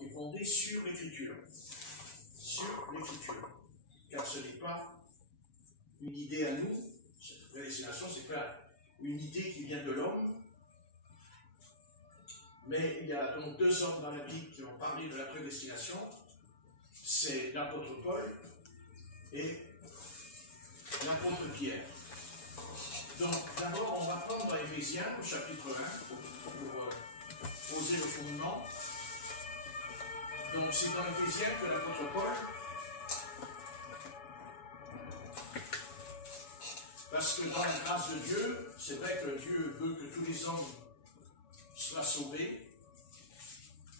qui est fondée sur l'Écriture. Sur l'Écriture. Car ce n'est pas une idée à nous, cette prédestination, ce n'est pas une idée qui vient de l'homme, mais il y a donc deux hommes dans la Bible qui ont parlé de la prédestination, c'est l'apôtre Paul et l'apôtre Pierre. Donc d'abord on va prendre Éphésiens au chapitre 1 pour poser le fondement. Donc c'est dans Éphésiens que l'apôtre Paul, parce que dans la grâce de Dieu, c'est vrai que Dieu veut que tous les hommes soient sauvés,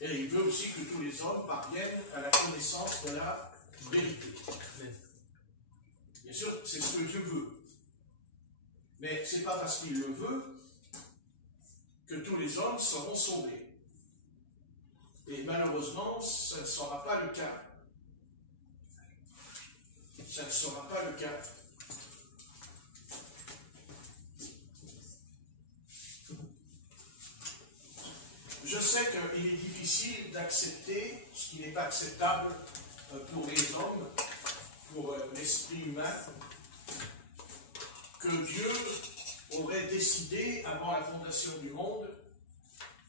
et il veut aussi que tous les hommes parviennent à la connaissance de la vérité. Bien sûr, c'est ce que Dieu veut. Mais ce n'est pas parce qu'il le veut que tous les hommes seront sauvés. Et malheureusement, ça ne sera pas le cas. Ça ne sera pas le cas. Je sais qu'il est difficile d'accepter ce qui n'est pas acceptable pour les hommes, pour l'esprit humain, que Dieu aurait décidé, avant la fondation du monde,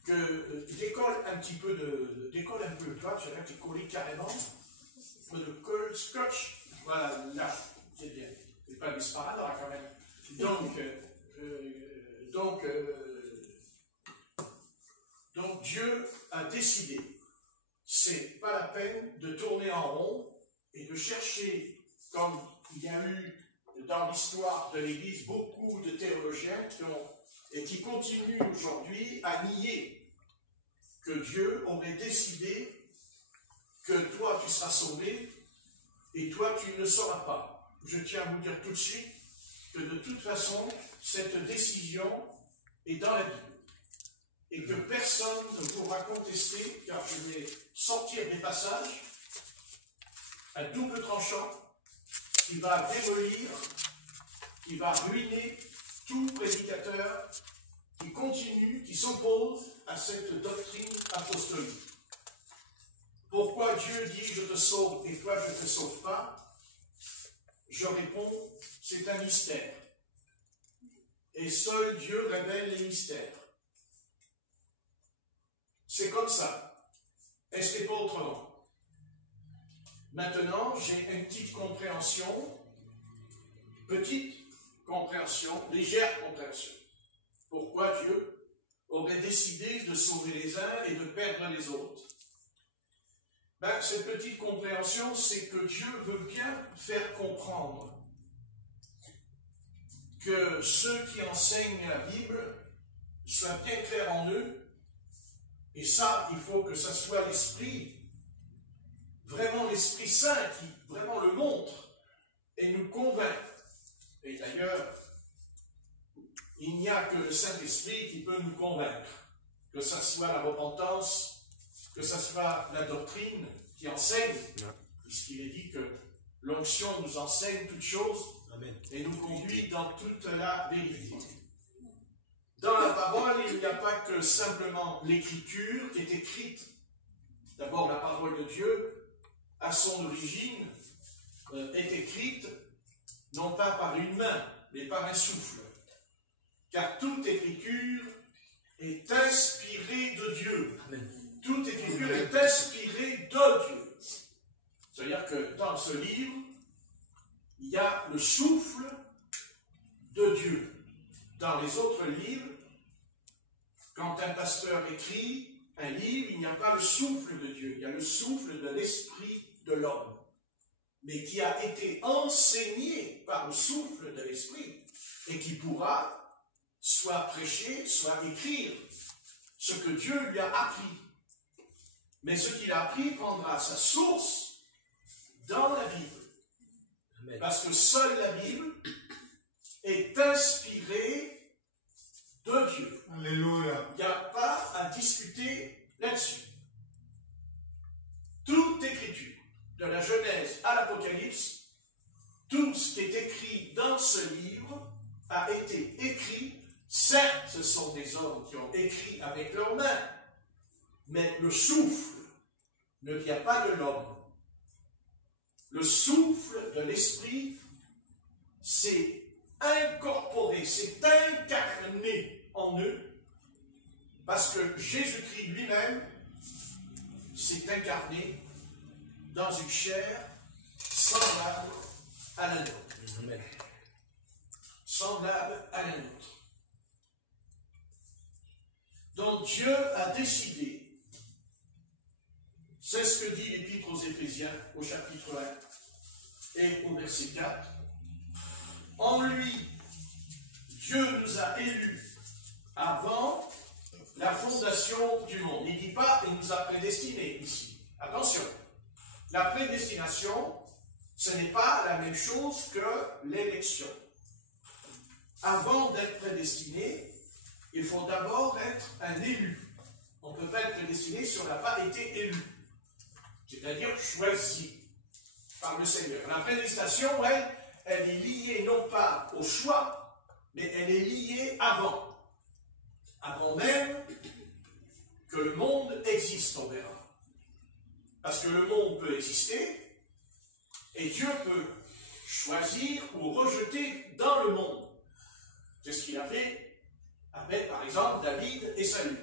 que décolle un petit peu décolle un peu, toi, tu as été collé carrément, un peu de colle, scotch, voilà, là, c'est bien, c'est pas des sparadraps quand même. Donc Dieu a décidé, c'est pas la peine de tourner en rond et de chercher, comme il y a eu dans l'histoire de l'Église beaucoup de théologiens qui continuent aujourd'hui à nier que Dieu aurait décidé que toi tu seras sauvé et toi tu ne le seras pas. Je tiens à vous dire tout de suite que de toute façon, cette décision est dans la Bible. Et que personne ne pourra contester, car je vais sortir des passages à double tranchant qui va démolir, qui va ruiner tout prédicateur qui continue, qui s'oppose à cette doctrine apostolique. Pourquoi Dieu dit je te sauve et toi je ne te sauve pas? Je réponds, c'est un mystère. Et seul Dieu révèle les mystères. C'est comme ça. Et ce n'est pas autrement. Maintenant, j'ai une petite compréhension, légère compréhension. Pourquoi Dieu aurait décidé de sauver les uns et de perdre les autres? Cette petite compréhension, c'est que Dieu veut bien faire comprendre que ceux qui enseignent la Bible soient bien clairs en eux. Et ça, il faut que ça soit l'Esprit, vraiment l'Esprit Saint qui vraiment le montre et nous convainc. Et d'ailleurs, il n'y a que le Saint-Esprit qui peut nous convaincre, que ce soit la repentance, que ce soit la doctrine qui enseigne, puisqu'il est dit que l'onction nous enseigne toutes choses et nous conduit dans toute la vérité. Dans la parole, il n'y a pas que simplement l'écriture qui est écrite. D'abord, la parole de Dieu, à son origine, est écrite non pas par une main, mais par un souffle. Car toute écriture est inspirée de Dieu. Toute écriture est inspirée de Dieu. C'est-à-dire que dans ce livre, il y a le souffle de Dieu. Dans les autres livres, quand un pasteur écrit un livre, il n'y a pas le souffle de Dieu, il y a le souffle de l'esprit de l'homme, mais qui a été enseigné par le souffle de l'esprit, et qui pourra soit prêcher, soit écrire ce que Dieu lui a appris. Mais ce qu'il a appris prendra sa source dans la Bible. Amen. Parce que seule la Bible est inspirée de Dieu. Alléluia. Il n'y a pas à discuter là-dessus. Toute écriture, de la Genèse à l'Apocalypse, tout ce qui est écrit dans ce livre a été écrit. Certes, ce sont des hommes qui ont écrit avec leurs mains, mais le souffle ne vient pas de l'homme. Le souffle de l'Esprit s'est incorporé, s'est incarné en eux, parce que Jésus-Christ lui-même s'est incarné dans une chair semblable à la nôtre. Semblable à la nôtre. Donc Dieu a décidé, c'est ce que dit l'Épître aux Éphésiens au chapitre 1 et au verset 4, en lui, Dieu nous a élus avant la fondation du monde. Il ne dit pas, il nous a prédestinés ici. Attention, la prédestination, ce n'est pas la même chose que l'élection. Avant d'être prédestiné, il faut d'abord être un élu. On ne peut pas être prédestiné si on n'a pas été élu. C'est-à-dire choisi par le Seigneur. La prédestination, elle est liée non pas au choix, mais elle est liée avant. Avant même que le monde existe, on verra. Parce que le monde peut exister, et Dieu peut choisir ou rejeter dans le monde. C'est ce qu'il a fait avec, par exemple, David et Saül.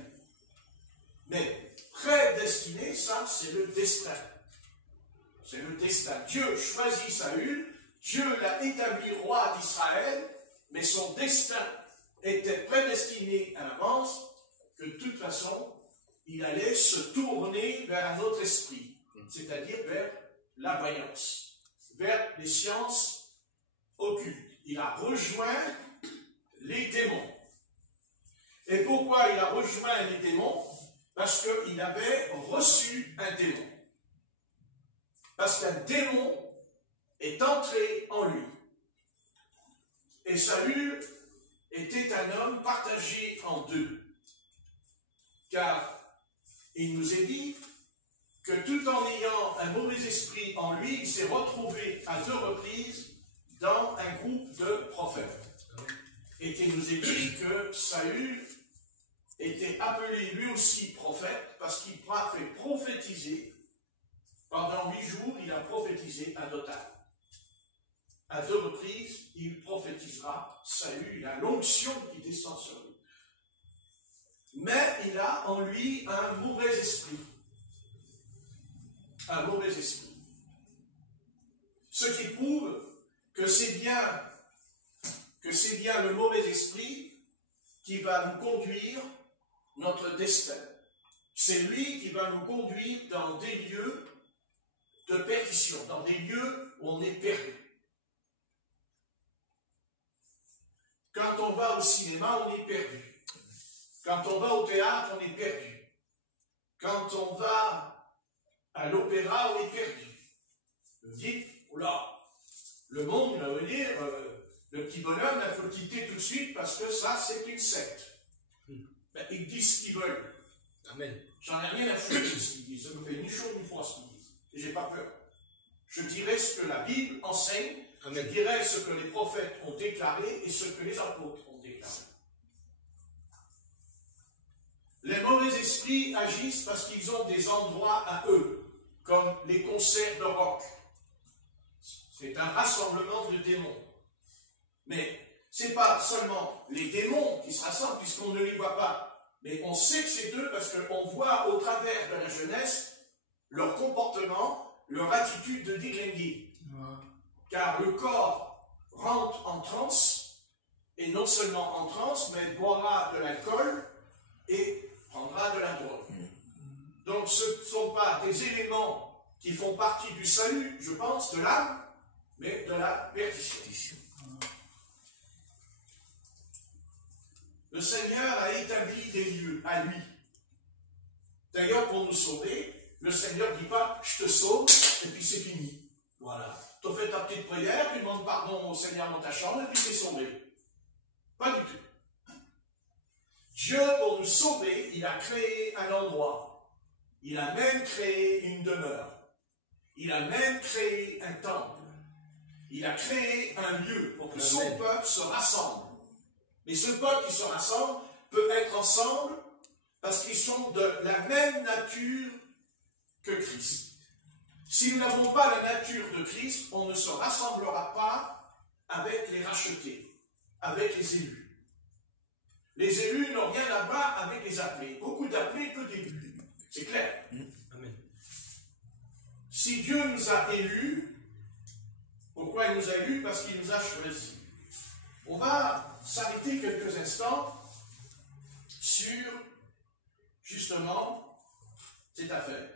Mais prédestiné, ça, c'est le destin. C'est le destin. Dieu choisit Saül, Dieu l'a établi roi d'Israël, mais son destin était prédestiné à l'avance, que de toute façon, il allait se tourner vers un autre esprit, c'est-à-dire vers la voyance, vers les sciences occultes. Il a rejoint les démons. Et pourquoi il a rejoint les démons? Parce qu'il avait reçu un démon. Parce qu'un démon est entré en lui. Et Saül était un homme partagé en deux. Car il nous est dit que tout en ayant un mauvais esprit en lui, il s'est retrouvé à 2 reprises dans un groupe de prophètes. Et qu'il nous est dit que Saül était appelé lui aussi prophète parce qu'il a fait prophétiser. Pendant 8 jours, il a prophétisé à Dothan. À 2 reprises, il prophétisera Saül. Il a l'onction qui descend sur lui. Mais il a en lui un mauvais esprit. Un mauvais esprit. Ce qui prouve que c'est bien le mauvais esprit qui va nous conduire notre destin. C'est lui qui va nous conduire dans des lieux de perdition, dans des lieux où on est perdu. Quand on va au cinéma, on est perdu. Quand on va au théâtre, on est perdu. Quand on va à l'opéra, on est perdu. Vous dites, oula, le monde, il va dire, le petit bonhomme, il faut le quitter tout de suite parce que ça, c'est une secte. Ben, ils disent ce qu'ils veulent. Amen. J'en ai rien à foutre de ce qu'ils disent. Ça me fait ni chaud ni froid ce qu'ils disent. Et j'ai pas peur. Je dirai ce que la Bible enseigne. Amen. Je dirai ce que les prophètes ont déclaré et ce que les apôtres ont déclaré. Les mauvais esprits agissent parce qu'ils ont des endroits à eux, comme les concerts de rock. C'est un rassemblement de démons. Mais ce n'est pas seulement les démons qui se rassemblent puisqu'on ne les voit pas. Mais on sait que c'est eux parce qu'on voit au travers de la jeunesse leur comportement, leur attitude de déglinguer. Car le corps rentre en transe, et non seulement en transe, mais boira de l'alcool et prendra de la drogue. Donc ce ne sont pas des éléments qui font partie du salut, je pense, de l'âme, mais de la perdition. Le Seigneur a établi des lieux à lui. D'ailleurs, pour nous sauver, le Seigneur ne dit pas « je te sauve » et puis c'est fini. Voilà. Tu as fait ta petite prière, tu demandes pardon au Seigneur dans ta chambre et puis tu es sauvé. Pas du tout. Dieu, pour nous sauver, il a créé un endroit. Il a même créé une demeure. Il a même créé un temple. Il a créé un lieu pour que son peuple se rassemble. Mais ce peuple qui se rassemble peut être ensemble parce qu'ils sont de la même nature que Christ. Si nous n'avons pas la nature de Christ, on ne se rassemblera pas avec les rachetés, avec les élus. Les élus n'ont rien à voir avec les appelés. Beaucoup d'appelés, peu d'élus. C'est clair. Amen. Si Dieu nous a élus, pourquoi il nous a élus? Parce qu'il nous a choisis. On va s'arrêter quelques instants sur, justement, cette affaire.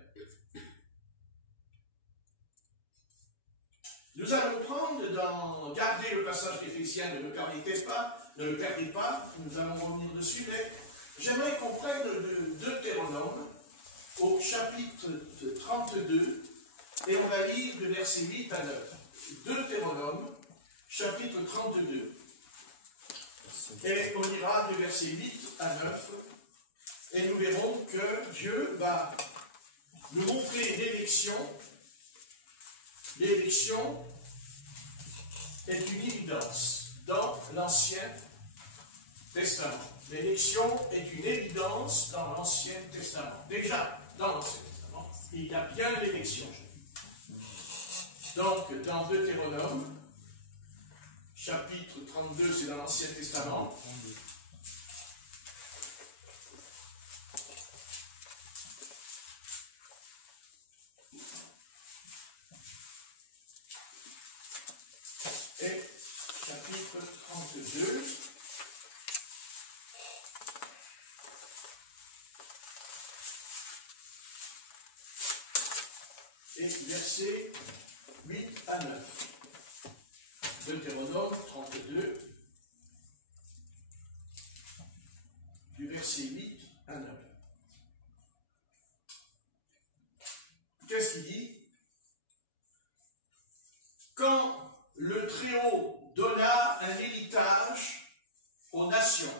Nous allons prendre gardez le passage d'Éphésiens, ne le perdez pas, nous allons revenir dessus, mais j'aimerais qu'on prenne de Deutéronome au chapitre 32, et on va lire de versets 8 à 9. Deutéronome, chapitre 32. Et on ira de versets 8 à 9, et nous verrons que Dieu va nous montrer l'élection. L'élection est une évidence dans l'Ancien Testament. L'élection est une évidence dans l'Ancien Testament. Déjà, dans l'Ancien Testament, il y a bien l'élection. Donc, dans Deutéronome, chapitre 32, c'est dans l'Ancien Testament. Et chapitre 32. Et versets 8 à 9. Deutéronome 32, du verset 8 à 9. Qu'est-ce qu'il dit? Quand le Très-Haut donna un héritage aux nations,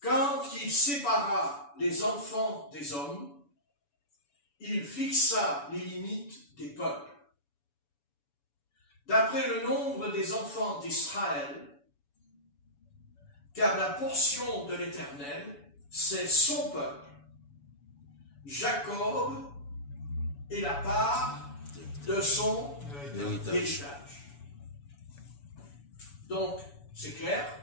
quand il sépara les enfants des hommes, il fixa les limites des peuples. D'après le nombre des enfants d'Israël, car la portion de l'Éternel, c'est son peuple, Jacob est la part de son héritage. Donc, c'est clair,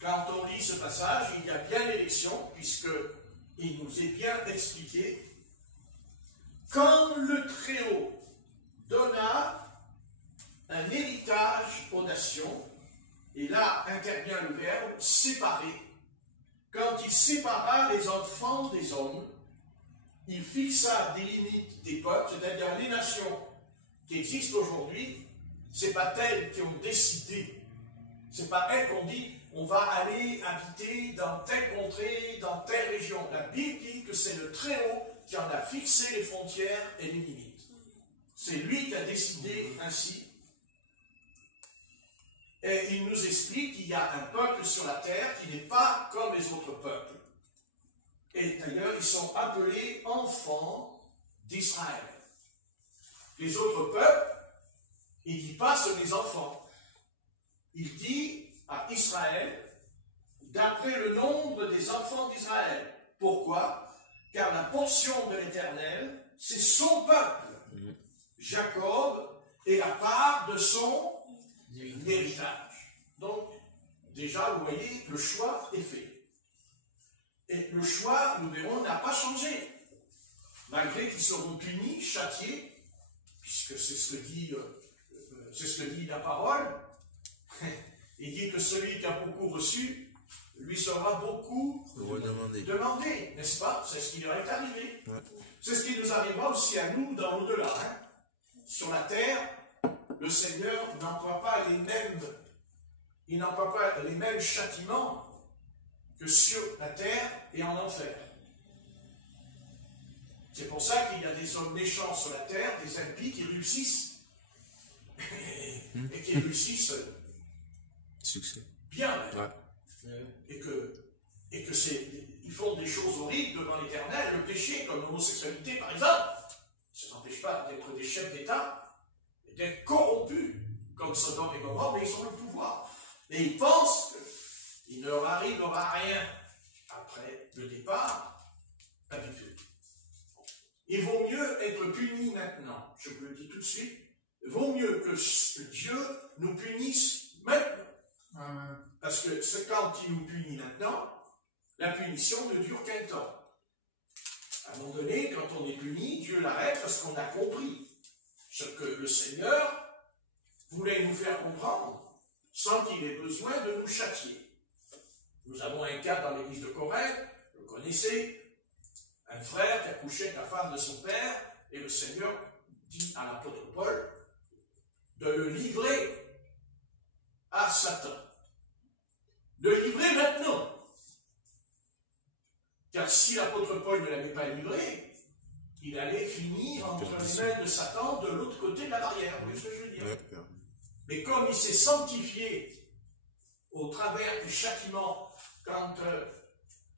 quand on lit ce passage, il y a bien l'élection, puisqu'il nous est bien expliqué. Quand le Très-Haut donna un héritage aux nations, et là intervient le verbe séparer. Quand il sépara les enfants des hommes, il fixa des limites des peuples, c'est-à-dire les nations qui existent aujourd'hui, ce n'est pas elles qui ont décidé, ce n'est pas elles qui ont dit on va aller habiter dans telle contrée, dans telle région. La Bible dit que c'est le Très-Haut qui en a fixé les frontières et les limites. C'est lui qui a décidé ainsi. Et il nous explique qu'il y a un peuple sur la terre qui n'est pas comme les autres peuples. Et d'ailleurs, ils sont appelés enfants d'Israël. Les autres peuples, il ne dit pas ce sont les enfants. Il dit à Israël, d'après le nombre des enfants d'Israël. Pourquoi? Car la portion de l'Éternel, c'est son peuple. Jacob est la part de son héritage. Donc, déjà, vous voyez, le choix est fait. Et le choix, nous verrons, n'a pas changé. Malgré qu'ils seront punis, châtiés, puisque c'est ce que dit la parole. Il dit que celui qui a beaucoup reçu, lui sera beaucoup demandé, n'est-ce pas? C'est ce qui leur est arrivé. Ouais. C'est ce qui nous arrivera aussi à nous dans l'au-delà. Hein? Sur la terre, le Seigneur n'emploie pas les mêmes châtiments que sur la terre et en enfer. C'est pour ça qu'il y a des hommes méchants sur la terre, des impies qui réussissent. Et qui réussissent succès. Bien même. Ouais. Et que ils font des choses horribles devant l'Éternel, le péché, comme l'homosexualité par exemple. Ça n'empêche pas d'être des chefs d'État, d'être corrompus, comme Sodome et Gomorrhe, mais ils ont le pouvoir. Et ils pensent qu'il ne leur arrivera rien après le départ, pas du tout. il vaut mieux être puni maintenant. Je vous le dis tout de suite. Il vaut mieux que Dieu nous punisse maintenant. Amen. Parce que c'est quand il nous punit maintenant, la punition ne dure qu'un temps. À un moment donné, quand on est puni, Dieu l'arrête parce qu'on a compris ce que le Seigneur voulait nous faire comprendre sans qu'il ait besoin de nous châtier. Nous avons un cas dans l'église de Corinthe, vous le connaissez, un frère qui a couché avec la femme de son père, et le Seigneur dit à l'apôtre Paul de le livrer à Satan. De le livrer maintenant. Car si l'apôtre Paul ne l'avait pas livré, il allait finir entre les mains de Satan de l'autre côté de la barrière. Vous voyez ce que je veux dire? Mais comme il s'est sanctifié au travers du châtiment, quand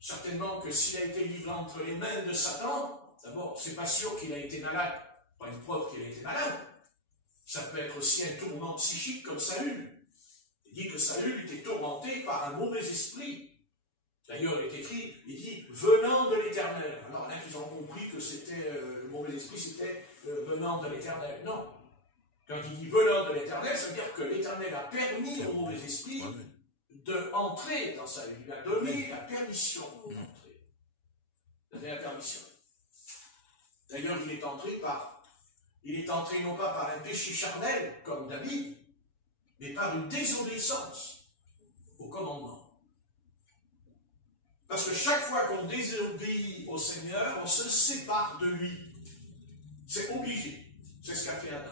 certainement que s'il a été livré entre les mains de Satan, d'abord, c'est pas sûr qu'il a été malade, pas une preuve qu'il a été malade. Ça peut être aussi un tourment psychique comme Saül. Il dit que Saül était tourmenté par un mauvais esprit. D'ailleurs, il est écrit, il dit « venant de l'Éternel ». Alors là, ils ont compris que c'était le mauvais esprit, c'était venant de l'Éternel. Non. Quand il dit « venant de l'Éternel », ça veut dire que l'Éternel a permis au mauvais esprit d'entrer dans sa vie. Il a donné la permission d'entrer. Il a donné la permission. D'ailleurs, il est entré non pas par un péché charnel, comme David, mais par une désobéissance au commandement. Parce que chaque fois qu'on désobéit au Seigneur, on se sépare de lui. C'est obligé. C'est ce qu'a fait Adam.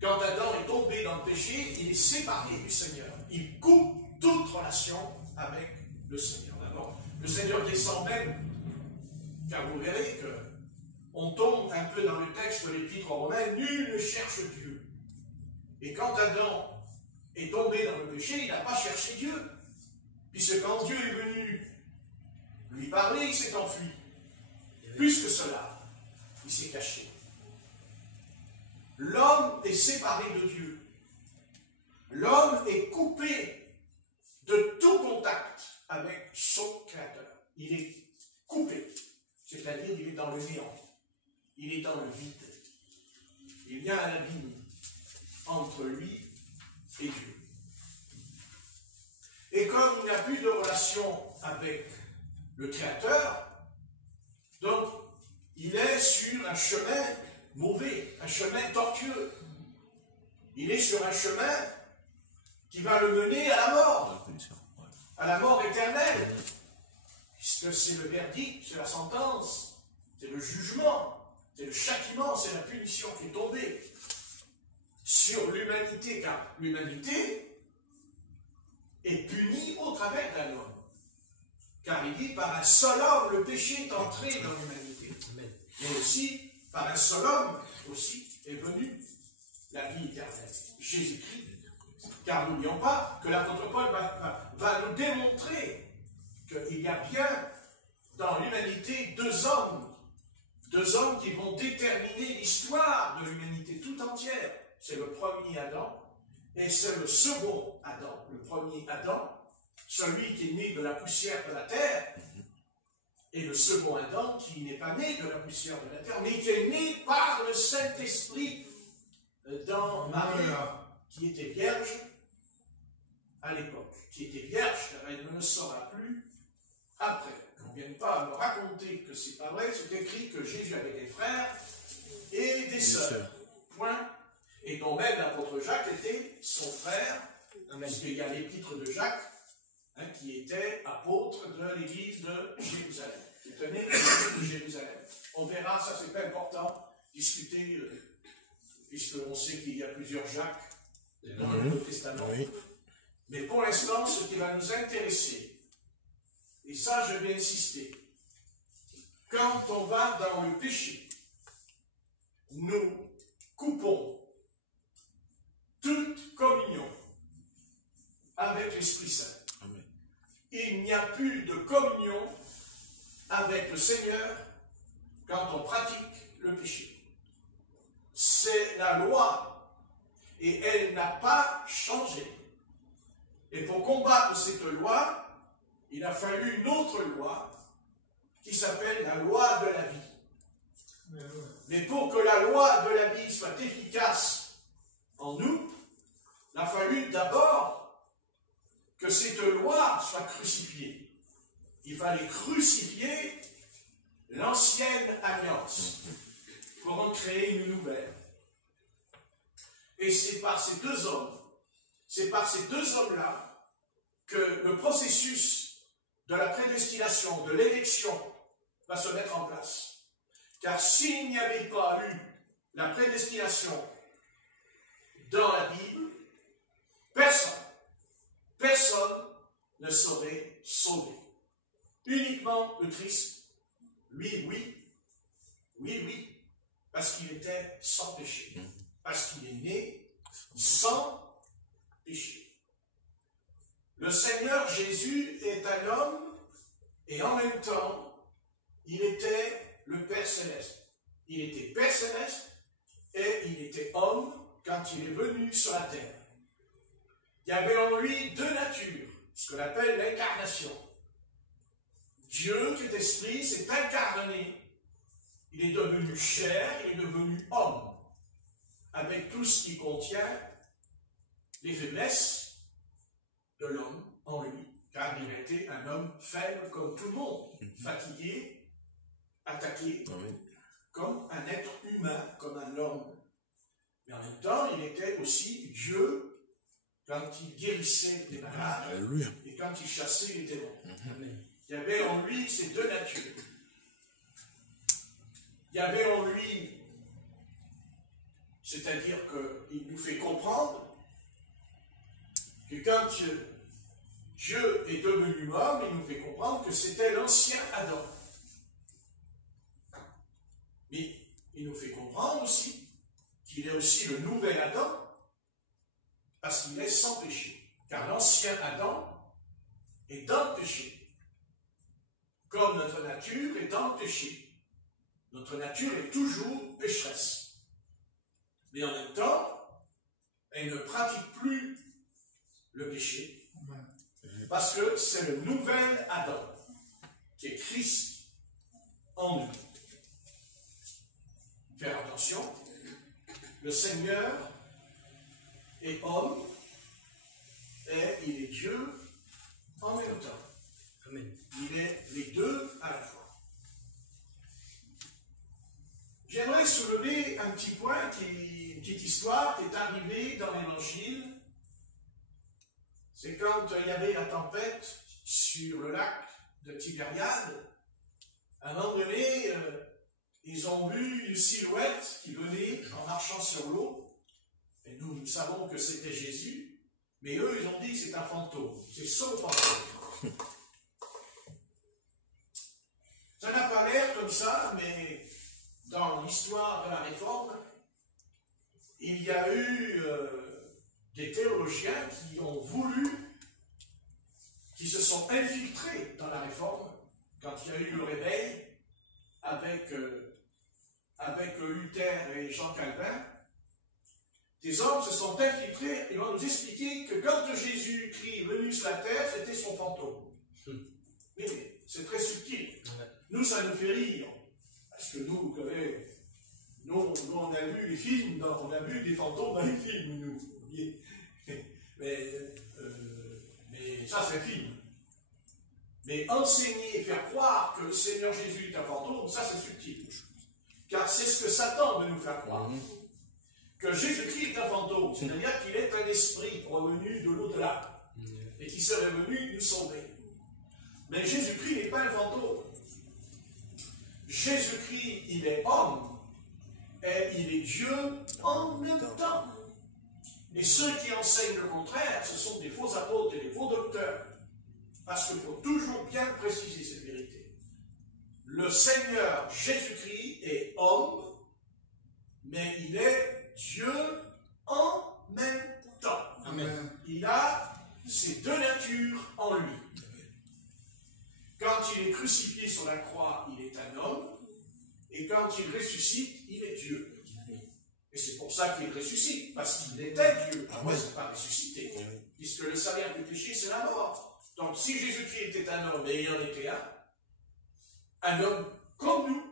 Quand Adam est tombé dans le péché, il est séparé du Seigneur. Il coupe toute relation avec le Seigneur. D'abord, le Seigneur descend même, car vous verrez que on tombe un peu dans le texte de l'Épître aux Romains, nul ne cherche Dieu. Et quand Adam est tombé dans le péché, il n'a pas cherché Dieu. Puisque quand Dieu est venu lui parler, il s'est enfui. Plus que cela, il s'est caché. L'homme est séparé de Dieu. L'homme est coupé de tout contact avec son Créateur. Il est coupé, c'est-à-dire il est dans le néant. Il est dans le vide. Il y a un abîme entre lui et Dieu. Et comme il n'a plus de relation avec le Créateur, donc il est sur un chemin mauvais, un chemin tortueux. Il est sur un chemin qui va le mener à la mort éternelle, puisque c'est le verdict, c'est la sentence, c'est le jugement, c'est le châtiment, c'est la punition qui est tombée sur l'humanité, car l'humanité est punie au travers d'un homme. Car il dit, par un seul homme, le péché est entré dans l'humanité. Mais aussi, par un seul homme, aussi, est venue la vie éternelle, Jésus-Christ. Car n'oublions pas que l'apôtre Paul va nous démontrer qu'il y a bien dans l'humanité deux hommes qui vont déterminer l'histoire de l'humanité tout entière. C'est le premier Adam et c'est le second Adam. Le premier Adam, celui qui est né de la poussière de la terre, et le second Adam qui n'est pas né de la poussière de la terre, mais qui est né par le Saint-Esprit dans Marie, qui était vierge à l'époque, qui était vierge, car elle ne le sera plus après. Qu'on ne vienne pas me raconter que c'est pas vrai, c'est écrit que Jésus avait des frères et des sœurs. Point. Et dont même l'apôtre Jacques était son frère, parce qu'il y a l'épître de Jacques, qui était apôtre de l'église de Jérusalem, qui tenait l'église de Jérusalem. On verra, ça c'est pas important, discuter, puisqu'on sait qu'il y a plusieurs Jacques dans le Nouveau Testament. Oui. Mais pour l'instant, ce qui va nous intéresser, et ça je vais insister, quand on va dans le péché, nous coupons toute communion avec l'Esprit Saint. Amen. Il n'y a plus de communion avec le Seigneur quand on pratique le péché. C'est la loi et elle n'a pas changé. Et pour combattre cette loi, il a fallu une autre loi qui s'appelle la loi de la vie. Mais pour que la loi de la vie soit efficace en nous, il a fallu d'abord que cette loi soit crucifiée. Il fallait crucifier l'ancienne alliance pour en créer une nouvelle. Et c'est par ces deux hommes-là, que le processus de la prédestination, de l'élection, va se mettre en place. Car s'il n'y avait pas eu la prédestination dans la Bible, personne ne serait sauvé. Uniquement le Christ, oui, parce qu'il était sans péché, parce qu'il est né sans péché. Le Seigneur Jésus est un homme et en même temps, il était le Père Céleste. Il était Père Céleste et il était homme quand il est venu sur la terre. Il y avait en lui deux natures, ce qu'on appelle l'incarnation. Dieu, qui est esprit, s'est incarné. Il est devenu chair, il est devenu homme, avec tout ce qui contient les faiblesses de l'homme en lui, car il était un homme faible comme tout le monde, fatigué, attaqué, comme un être humain, comme un homme. Mais en même temps, il était aussi Dieu quand il guérissait les malades et quand il chassait les démons. Il y avait en lui ces deux natures. Il y avait en lui, c'est-à-dire qu'il nous fait comprendre que quand Dieu est devenu homme, il nous fait comprendre que c'était l'ancien Adam. Mais il nous fait comprendre aussi qu'il est aussi le nouvel Adam, parce qu'il est sans péché. Car l'ancien Adam est dans le péché, comme notre nature est dans le péché. Notre nature est toujours pécheresse. Mais en même temps, elle ne pratique plus le péché, parce que c'est le nouvel Adam, qui est Christ en nous. Faire attention, le Seigneur est homme et il est Dieu en même temps. Amen. Il est les deux à la fois. J'aimerais soulever un petit point, une petite histoire qui est arrivée dans l'Évangile. C'est quand il y avait la tempête sur le lac de Tibériade. À un moment donné, ils ont vu une silhouette qui venait en marchant sur l'eau. Et nous savons que c'était Jésus. Mais eux, ils ont dit que c'est un fantôme. C'est son fantôme. Ça n'a pas l'air comme ça, mais dans l'histoire de la Réforme, il y a eu des théologiens qui se sont infiltrés dans la Réforme, quand il y a eu le réveil avec Luther et Jean Calvin. Des hommes se sont infiltrés et vont nous expliquer que quand Jésus-Christ est venu sur la terre, c'était son fantôme. Mais c'est très subtil. Nous, ça nous fait rire. Parce que nous, on a vu les films, on a vu des fantômes dans les films, nous. Mais ça, c'est un film. Mais enseigner, faire croire que le Seigneur Jésus est un fantôme, ça, c'est subtil. Car c'est ce que Satan veut nous faire croire. Que Jésus-Christ est un fantôme, c'est-à-dire qu'il est un esprit revenu de l'au-delà et qui serait venu nous sauver. Mais Jésus-Christ n'est pas un fantôme. Jésus-Christ, il est homme et il est Dieu en même temps. Et ceux qui enseignent le contraire, ce sont des faux apôtres et des faux docteurs. Parce qu'il faut toujours bien préciser cette vérité. Le Seigneur Jésus-Christ est homme, mais il est Dieu en même temps. Amen. Il a ces deux natures en lui. Quand il est crucifié sur la croix, il est un homme, et quand il ressuscite, il est Dieu. Et c'est pour ça qu'il ressuscite, parce qu'il était Dieu. Après, il n'est pas ressuscité, puisque le salaire du péché, c'est la mort. Donc, si Jésus-Christ était un homme, et il en était un homme comme nous,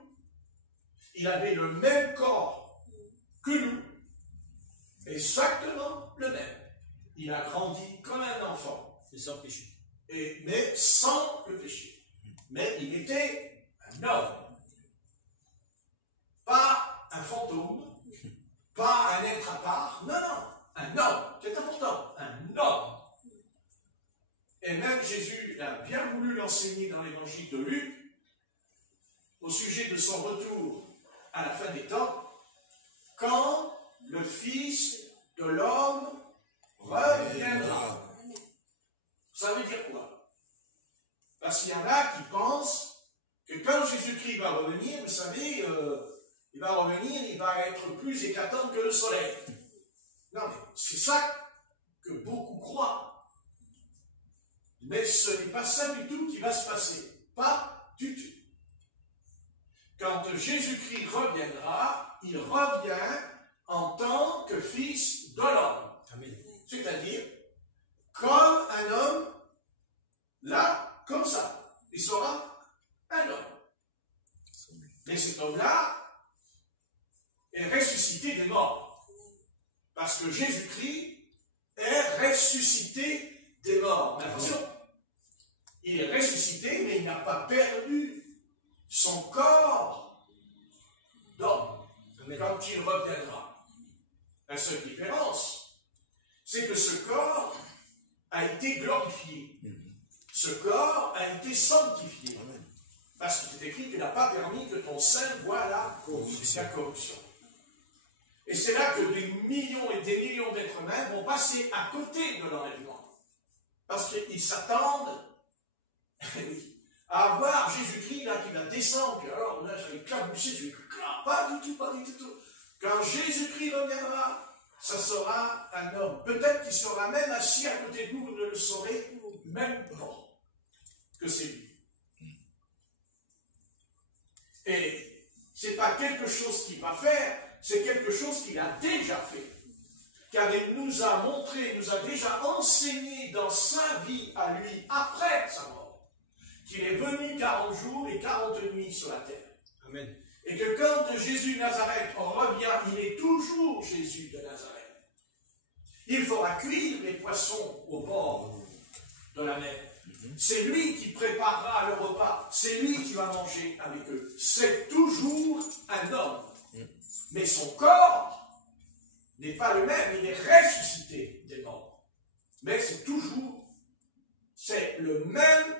Il avait le même corps que nous. Exactement le même. Il a grandi comme un enfant. Et sans péché. Mais sans le péché. Mais il était un homme. Pas un fantôme. Pas un être à part. Non, non. Un homme. C'est important. Un homme. Et même Jésus a bien voulu l'enseigner dans l'évangile de Luc, au sujet de son retour à la fin des temps, quand le Fils de l'homme reviendra. Ça veut dire quoi? Parce qu'il y en a qui pensent que quand Jésus-Christ va revenir, vous savez, il va revenir, il va être plus éclatant que le soleil. Non, mais c'est ça que beaucoup croient. Mais ce n'est pas ça du tout qui va se passer. Pas du tout. Quand Jésus-Christ reviendra, il revient en tant que fils de l'homme. C'est-à-dire, comme un homme, là, comme ça. Il sera un homme. Mais cet homme-là est ressuscité des morts. Parce que Jésus-Christ est ressuscité des morts. Mais attention, il est ressuscité, mais il n'a pas perdu son corps d'homme quand il reviendra. La seule différence, c'est que ce corps a été glorifié. Ce corps a été sanctifié. Parce qu'il est écrit qu'il n'a pas permis que ton sein voie la corruption. Et c'est là que des millions et des millions d'êtres humains vont passer à côté de l'enlèvement. Parce qu'ils s'attendent à voir Jésus-Christ là qui va descendre. Puis alors là, je vais éclabousser, pas du tout. Quand Jésus-Christ reviendra, ça sera un homme. Peut-être qu'il sera même assis à côté de vous, vous ne le saurez même pas que c'est lui. Et ce n'est pas quelque chose qu'il va faire, c'est quelque chose qu'il a déjà fait. Car il nous a montré, il nous a déjà enseigné dans sa vie à lui, après sa mort, qu'il est venu 40 jours et 40 nuits sur la terre. Amen. Et que quand Jésus de Nazareth revient, il est toujours Jésus de Nazareth. Il fera cuire les poissons au bord de la mer. C'est lui qui préparera le repas. C'est lui qui va manger avec eux. C'est toujours un homme. Mais son corps n'est pas le même. Il est ressuscité des morts. Mais c'est le même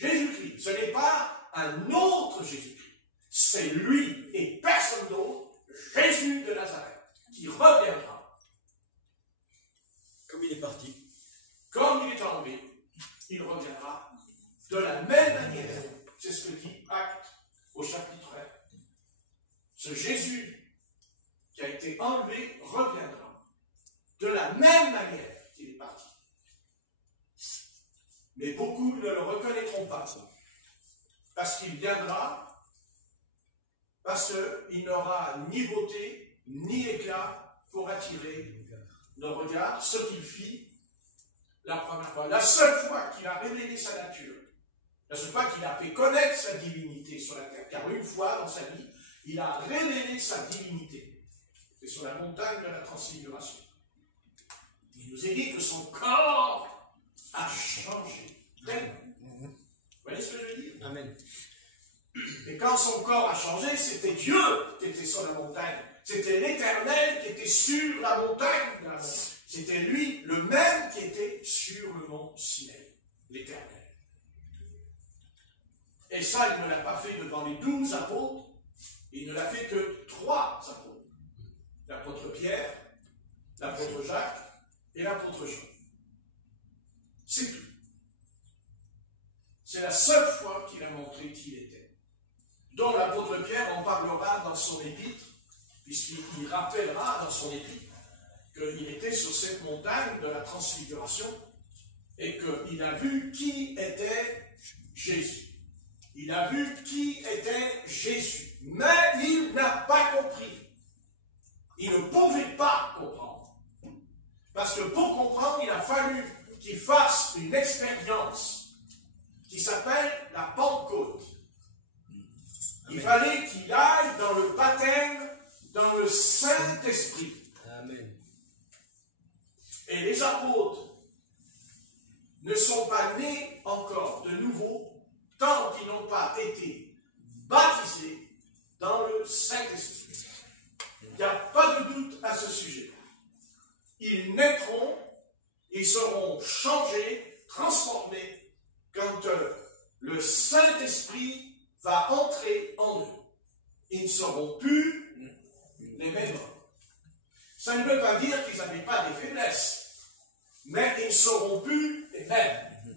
Jésus-Christ. Ce n'est pas un autre Jésus-Christ. C'est lui et personne d'autre, Jésus de Nazareth, qui reviendra. Comme il est parti. Comme il est enlevé, il reviendra de la même manière. C'est ce que dit Actes au chapitre 1. Ce Jésus qui a été enlevé reviendra de la même manière qu'il est parti. Mais beaucoup ne le reconnaîtront pas. Parce qu'il viendra, parce qu'il n'aura ni beauté, ni éclat pour attirer nos regards, ce qu'il fit la première fois. La seule fois qu'il a révélé sa nature, la seule fois qu'il a fait connaître sa divinité sur la terre, car une fois dans sa vie, il a révélé sa divinité. C'est sur la montagne de la transfiguration. Il nous est dit que son corps a changé. Vous voyez ce que je veux dire? Amen. Et quand son corps a changé, c'était Dieu qui était sur la montagne. C'était l'Éternel qui était sur la montagne. C'était lui, le même qui était sur le mont Sinaï. L'Éternel. Et ça, il ne l'a pas fait devant les 12 apôtres. Il ne l'a fait que 3 apôtres. L'apôtre Pierre, l'apôtre Jacques et l'apôtre Jean. C'est tout. C'est la seule fois qu'il a montré qui il était. Dont l'apôtre Pierre en parlera dans son épître, puisqu'il rappellera dans son épître qu'il était sur cette montagne de la transfiguration et qu'il a vu qui était Jésus. Il a vu qui était Jésus, mais il n'a pas compris. Il ne pouvait pas comprendre. Parce que pour comprendre, il a fallu qu'il fasse une expérience qui s'appelle la Pentecôte. Il fallait qu'il aille dans le baptême, dans le Saint-Esprit. Amen. Et les apôtres ne sont pas nés encore de nouveau tant qu'ils n'ont pas été baptisés dans le Saint-Esprit. Il n'y a pas de doute à ce sujet. Ils naîtront, ils seront changés, transformés quand le Saint-Esprit va entrer en eux. Ils ne seront plus les mêmes hommes. Ça ne veut pas dire qu'ils n'avaient pas des faiblesses, mais ils ne seront plus les mêmes.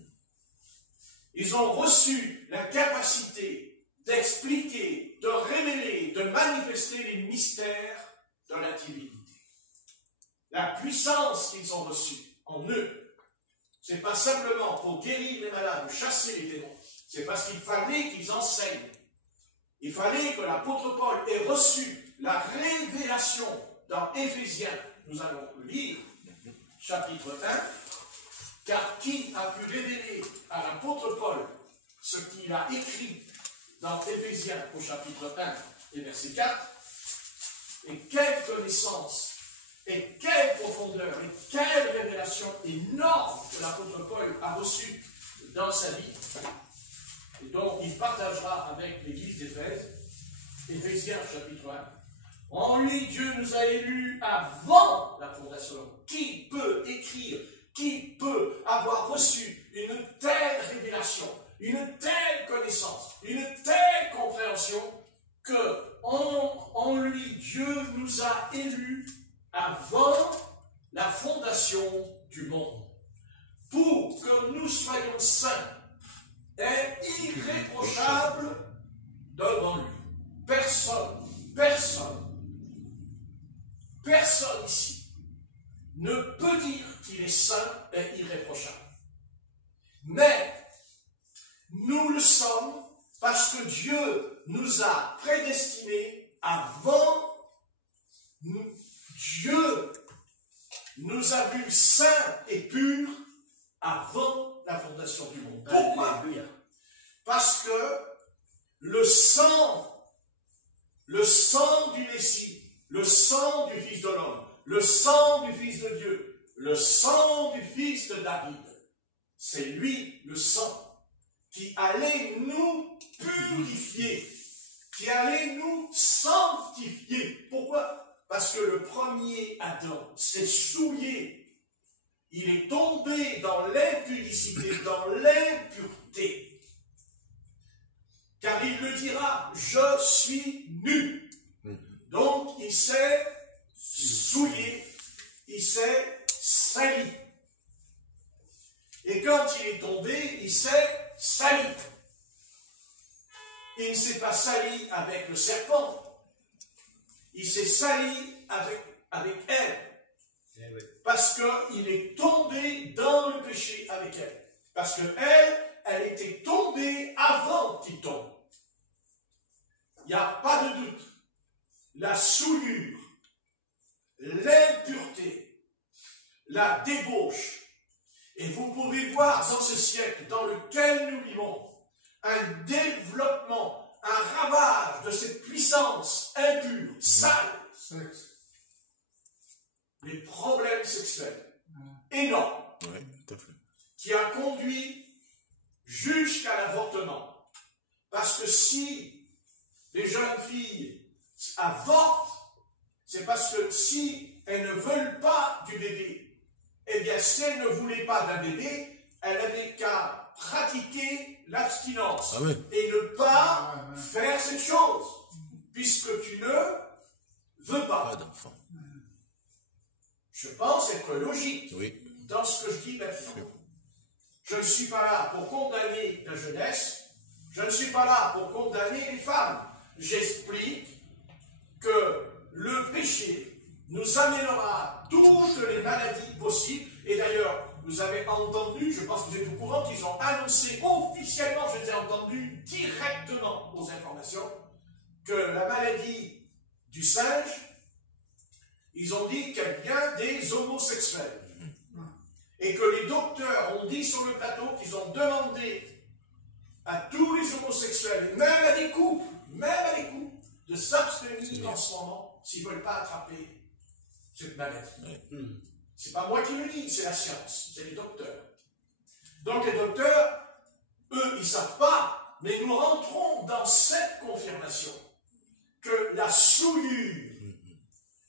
Ils ont reçu la capacité d'expliquer, de révéler, de manifester les mystères de la divinité. La puissance qu'ils ont reçue en eux, ce n'est pas simplement pour guérir les malades ou chasser les démons, c'est parce qu'il fallait qu'ils enseignent. Il fallait que l'apôtre Paul ait reçu la révélation dans Éphésiens. Nous allons lire chapitre 1, car qui a pu révéler à l'apôtre Paul ce qu'il a écrit dans Éphésiens au chapitre 1 et verset 4, et quelle connaissance, et quelle profondeur, et quelle révélation énorme que l'apôtre Paul a reçue dans sa vie, et donc il partagera avec l'église d'Éphèse, Éphésiens chapitre 1. En lui, Dieu nous a élus avant la fondation. Qui peut écrire, qui peut avoir reçu une telle révélation, une telle connaissance, une telle compréhension que en lui, Dieu nous a élus avant la fondation du monde, pour que nous soyons saints et irréprochables devant lui. Personne ici ne peut dire qu'il est saint et irréprochable. Mais nous le sommes parce que Dieu nous a prédestinés avant. Dieu nous a vus saints et purs avant la fondation du monde. Pourquoi? Parce que le sang du Messie, le sang du Fils de l'homme, le sang du Fils de Dieu, le sang du Fils de David, c'est lui le sang qui allait nous purifier, qui allait nous sanctifier. Pourquoi? Parce que le premier Adam s'est souillé. Il est tombé dans l'impudicité, dans l'impureté. Car il le dira, je suis nu. Donc il s'est souillé, il s'est sali. Et quand il est tombé, il s'est sali. Il ne s'est pas sali avec le serpent. Il s'est sali avec elle. Parce qu'il est tombé dans le péché avec elle. Parce qu'elle était tombée avant qu'il tombe. Il n'y a pas de doute. La souillure, l'impureté, la débauche. Et vous pouvez voir dans ce siècle dans lequel nous vivons un développement, un ravage de cette puissance impure, sale. Les problèmes sexuels énormes qui a conduit jusqu'à l'avortement. Parce que si les jeunes filles avortent, c'est parce que si elles ne veulent pas du bébé, eh bien si elles ne voulaient pas d'un bébé, elles n'avaient qu'à pratiquer l'abstinence et ne pas faire cette chose, puisque tu ne veux pas d'enfant. Je pense être logique dans ce que je dis maintenant. Je ne suis pas là pour condamner la jeunesse, je ne suis pas là pour condamner les femmes. J'explique que le péché nous amènera toutes les maladies possibles. Et d'ailleurs, vous avez entendu, je pense que vous êtes au courant, qu'ils ont annoncé officiellement, je les ai entendus directement aux informations, que la maladie du singe, ils ont dit qu'elle vient des homosexuels. Et que les docteurs ont dit sur le plateau qu'ils ont demandé à tous les homosexuels, et même à des couples même à l'écoute, de s'abstenir en ce moment s'ils ne veulent pas attraper cette maladie. C'est pas moi qui le dis, c'est la science, c'est les docteurs. Donc les docteurs, eux, ils ne savent pas, mais nous rentrons dans cette confirmation que la souillure,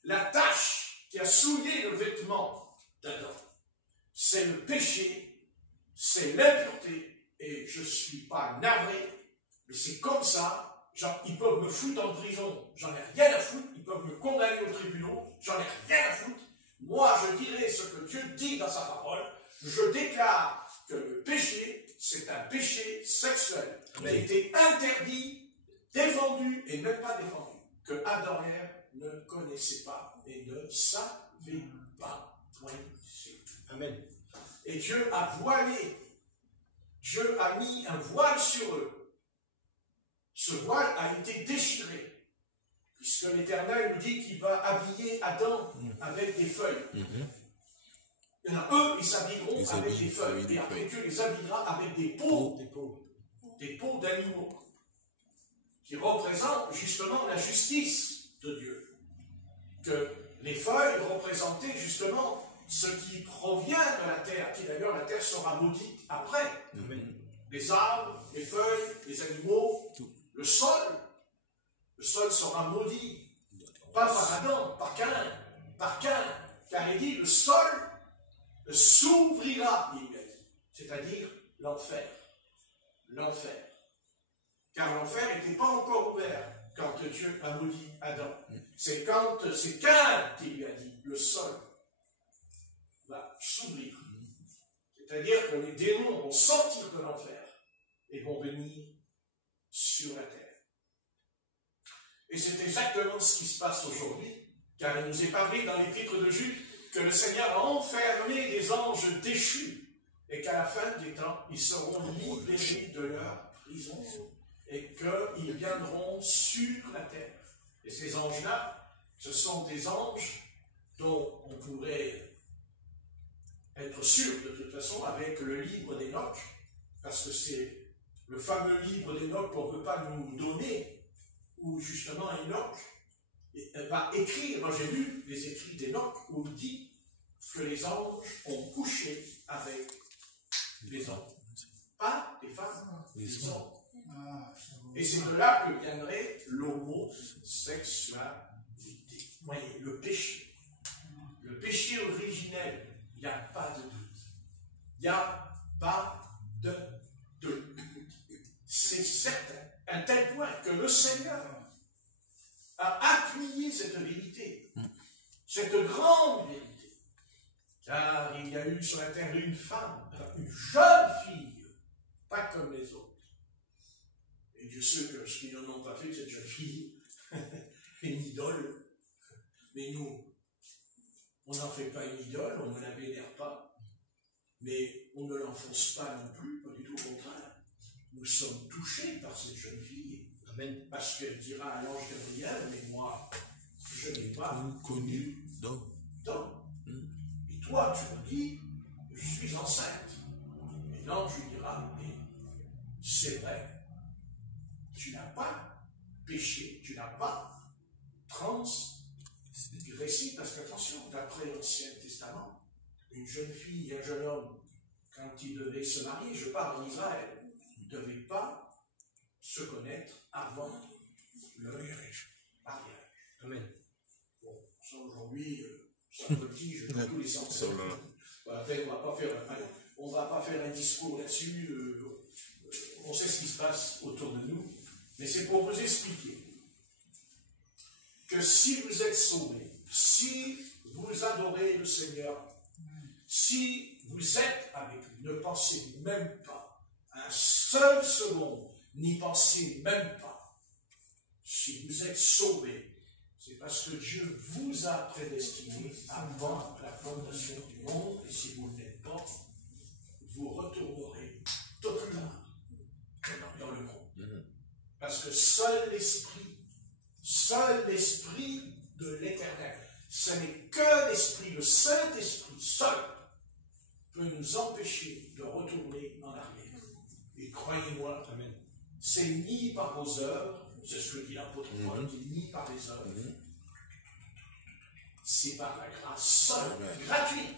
la tache qui a souillé le vêtement d'Adam, c'est le péché, c'est l'impureté, et je ne suis pas navré, mais c'est comme ça. Genre, ils peuvent me foutre en prison, j'en ai rien à foutre, ils peuvent me condamner aux tribunaux, j'en ai rien à foutre. Moi, je dirai ce que Dieu dit dans sa parole, je déclare que le péché, c'est un péché sexuel. Il a été interdit, défendu et même pas défendu, que Adam et Ève ne connaissaient pas et ne savaient pas. Amen. Et Dieu a voilé, Dieu a mis un voile sur eux. Ce voile a été déchiré, puisque l'Éternel nous dit qu'il va habiller Adam avec des feuilles. Il y en a eux, ils s'habilleront avec des feuilles, et après Dieu les habillera avec des peaux d'animaux, qui représentent justement la justice de Dieu. Que les feuilles représentaient justement ce qui provient de la terre, qui d'ailleurs la terre sera maudite après. Les arbres, les feuilles, les animaux, le sol sera maudit, pas par Adam, par Caïn, car il dit le sol s'ouvrira, c'est-à-dire l'enfer. Car l'enfer n'était pas encore ouvert quand Dieu a maudit Adam. C'est quand c'est Caïn qui lui a dit, le sol va s'ouvrir. C'est-à-dire que les démons vont sortir de l'enfer et vont venir sur la terre. Et c'est exactement ce qui se passe aujourd'hui, car il nous est parlé dans l'épître de Jude que le Seigneur a enfermé des anges déchus et qu'à la fin des temps, ils seront libérés de leur prison et qu'ils viendront sur la terre. Et ces anges-là, ce sont des anges dont on pourrait être sûr de toute façon avec le livre d'Enoch, parce que c'est le fameux livre d'Enoch qu'on ne peut pas nous donner, où justement Enoch va écrire. Moi j'ai lu les écrits d'Enoch où il dit que les anges ont couché avec les hommes. Pas les femmes, les hommes. Et c'est de là que viendrait l'homosexualité. Voyez, le péché. Le péché originel, il n'y a pas de doute. Il n'y a pas de doute. C'est certain, à un tel point que le Seigneur a appuyé cette vérité, cette grande vérité. Car il y a eu sur la terre une femme, une jeune fille, pas comme les autres. Et Dieu sait que ce qu'ils n'en ont pas fait de cette jeune fille, une idole. Mais nous, on n'en fait pas une idole, on ne la vénère pas, mais on ne l'enfonce pas non plus, pas du tout au contraire. Nous sommes touchés par cette jeune fille. Amen. Parce qu'elle dira à l'ange Gabriel, mais moi, je n'ai pas connu d'homme. Et toi, tu me dis, je suis enceinte. Et l'ange lui dira, mais c'est vrai, tu n'as pas péché, tu n'as pas transgressé, parce qu'attention, d'après l'Ancien Testament, une jeune fille et un jeune homme, quand ils devaient se marier, je parle en Israël, ne devaient pas se connaître avant le mariage. Amen. Bon, ça aujourd'hui, ça voltige dans tous les sens. On ne va pas faire un discours là-dessus. On sait ce qui se passe autour de nous. Mais c'est pour vous expliquer que si vous êtes sauvés, si vous adorez le Seigneur, si vous êtes avec lui, ne pensez même pas un seul seconde, n'y pensez même pas. Si vous êtes sauvés, c'est parce que Dieu vous a prédestiné avant la fondation du monde, et si vous ne l'êtes pas, vous retournerez totalement dans le monde. Parce que seul l'Esprit de l'Éternel, ce n'est que l'Esprit, le Saint-Esprit seul, peut nous empêcher de retourner en arrière. Et croyez-moi, c'est ni par vos œuvres, c'est ce que dit l'apôtre Paul, ni par les œuvres. C'est par la grâce seule, gratuite,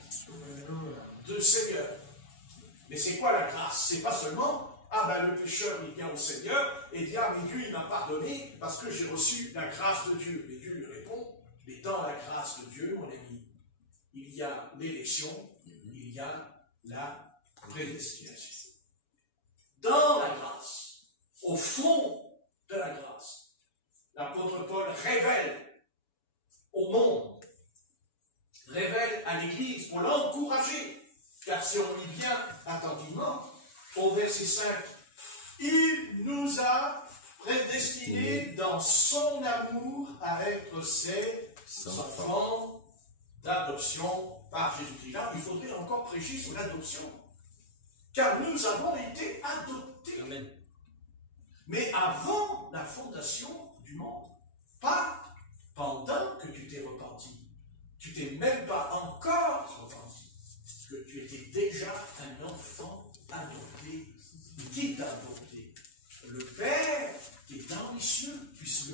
de Seigneur. Mais c'est quoi la grâce? C'est pas seulement, ah ben le pécheur il vient au Seigneur et dit, ah mais Dieu il m'a pardonné parce que j'ai reçu la grâce de Dieu. Mais Dieu lui répond, mais dans la grâce de Dieu, mon ami, il y a l'élection, il y a la prédestination. Dans la grâce, au fond de la grâce, l'apôtre Paul révèle au monde, révèle à l'Église pour l'encourager, car si on lit bien attentivement, au verset 5, il nous a prédestinés dans son amour à être ses enfants d'adoption par Jésus-Christ. Là, il faudrait encore prêcher sur l'adoption, car nous avons été adoptés. Amen. Mais avant la fondation du monde, pas pendant que tu t'es repenti. Tu t'es même pas encore repenti, que tu étais déjà un enfant adopté. Qui t'a adopté? Le Père qui est dans les cieux, puisque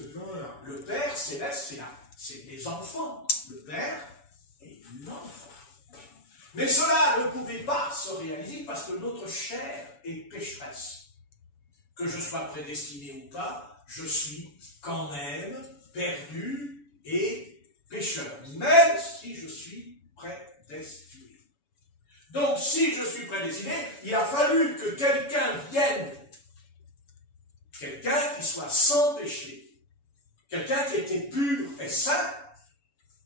le Père céleste, c'est les enfants. Le Père est l'enfant. Mais cela ne pouvait pas se réaliser parce que notre chair est pécheresse. Que je sois prédestiné ou pas, je suis quand même perdu et pécheur, même si je suis prédestiné. Donc, si je suis prédestiné, il a fallu que quelqu'un vienne, quelqu'un qui soit sans péché, quelqu'un qui était pur et saint,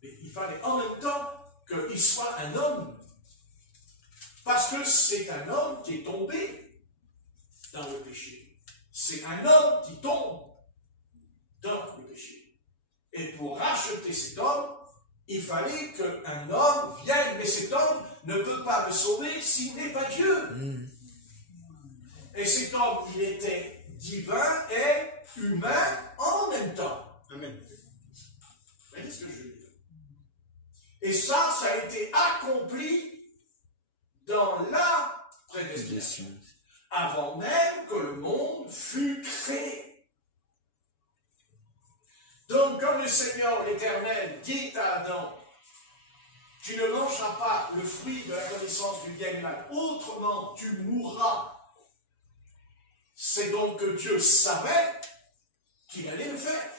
mais il fallait en même temps qu'il soit un homme, parce que c'est un homme qui est tombé dans le péché. C'est un homme qui tombe dans le péché. Et pour racheter cet homme, il fallait qu'un homme vienne, mais cet homme ne peut pas me sauver s'il n'est pas Dieu. Et cet homme, il était divin et humain en même temps. Amen. Vous voyez ce que je veux dire? Et ça a été accompli dans la prédestination, avant même que le monde fût créé. Donc, comme le Seigneur l'Éternel dit à Adam, tu ne mangeras pas le fruit de la connaissance du bien et du mal, autrement tu mourras. C'est donc que Dieu savait qu'il allait le faire.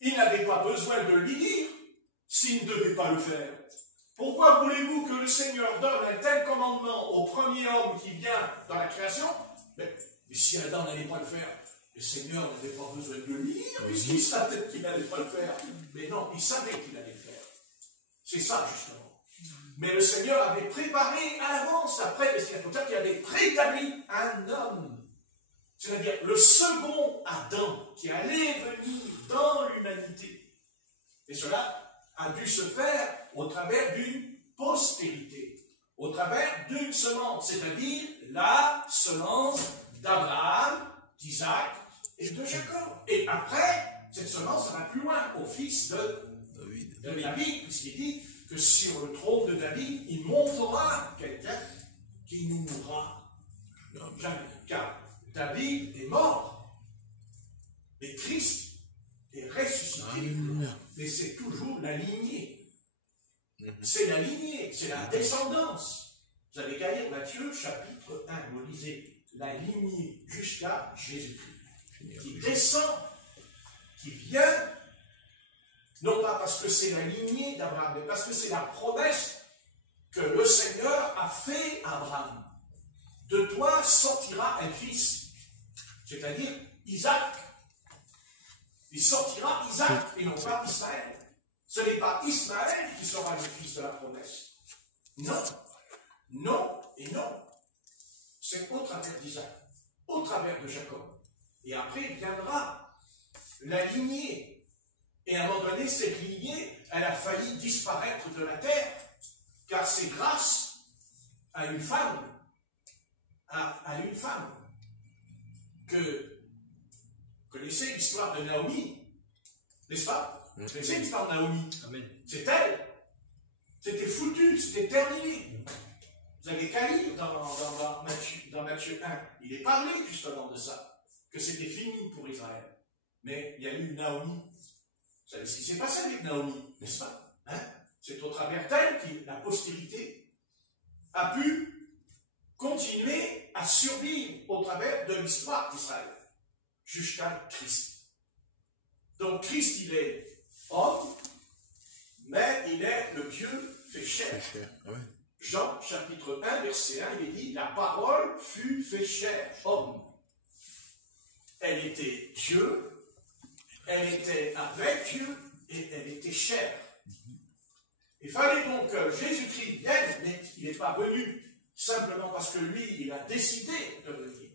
Il n'avait pas besoin de lui dire s'il ne devait pas le faire. Pourquoi voulez-vous que le Seigneur donne un tel commandement au premier homme qui vient dans la création? Mais si Adam n'allait pas le faire, le Seigneur n'avait pas besoin de lui dire, puisqu'il savait qu'il n'allait pas le faire. Mais non, il savait qu'il allait le faire. C'est ça, justement. Mais le Seigneur avait préparé à l'avance la prédestination. C'est pour ça qu'il avait préétabli un homme. C'est-à-dire le second Adam qui allait venir dans l'humanité. Et cela a dû se faire au travers d'une postérité, au travers d'une semence, c'est-à-dire la semence d'Abraham, d'Isaac et de Jacob. Et après, cette semence va plus loin, au fils de David, puisqu'il dit que sur le trône de David, il montera quelqu'un qui ne mourra jamais. Car David est mort, mais Christ est ressuscité. Mais c'est toujours la lignée. C'est la lignée, c'est la descendance. Vous avez qu'à lire Matthieu chapitre 1, vous lisez la lignée jusqu'à Jésus-Christ, qui descend, qui vient, non pas parce que c'est la lignée d'Abraham, mais parce que c'est la promesse que le Seigneur a fait à Abraham. De toi sortira un fils, c'est-à-dire Isaac. Il sortira Isaac et non pas Ismaël. Ce n'est pas Ismaël qui sera le fils de la promesse. Non, non et non. C'est au travers d'Isaac, au travers de Jacob. Et après viendra la lignée. Et à un moment donné, cette lignée, elle a failli disparaître de la terre, car c'est grâce à une femme, que connaissez l'histoire de Naomi, n'est-ce pas? Vous connaissez l'histoire de Naomi? C'est elle. C'était foutu, c'était terminé. Vous avez qu'à lire dans Matthieu 1. Il est parlé justement de ça, que c'était fini pour Israël. Mais il y a eu Naomi. Vous savez ce qui s'est passé avec Naomi, n'est-ce pas? Hein? C'est au travers d'elle que la postérité a pu continuer à survivre au travers de l'histoire d'Israël, jusqu'à Christ. Donc Christ, il est homme, mais il est le Dieu fait chair. Ouais. Jean, chapitre 1, verset 1, il est dit, la parole fut fait chair, homme. Elle était Dieu, elle était avec Dieu, et elle était chair. Il fallait donc que Jésus-Christ vienne, mais il n'est pas venu simplement parce que lui, il a décidé de venir.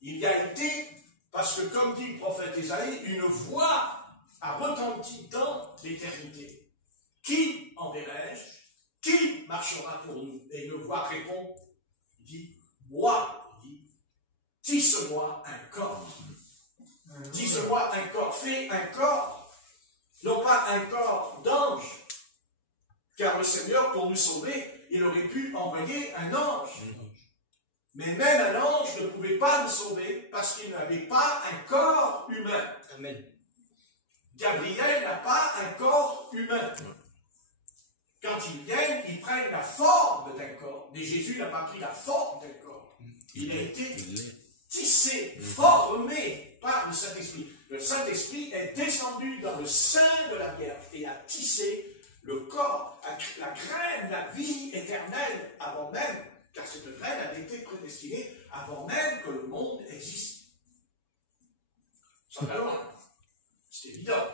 Il y a été parce que, comme dit le prophète Ésaïe, une voix a retenti dans l'éternité. Qui enverrai-je? Qui marchera pour nous? Et une voix répond, il dit, moi, il dit, tisse-moi un corps. Tisse-moi un corps, fais un corps, non pas un corps d'ange, car le Seigneur, pour nous sauver, il aurait pu envoyer un ange. Mais même un ange ne pouvait pas nous sauver parce qu'il n'avait pas un corps humain. Amen. Gabriel n'a pas un corps humain. Quand ils viennent, ils prennent la forme d'un corps. Mais Jésus n'a pas pris la forme d'un corps. Il a été tissé, formé par le Saint-Esprit. Le Saint-Esprit est descendu dans le sein de la Vierge et a tissé le corps, la graine, la vie éternelle avant même, car cette graine avait été prédestinée avant même que le monde existe. Ça va loin. C'est évident.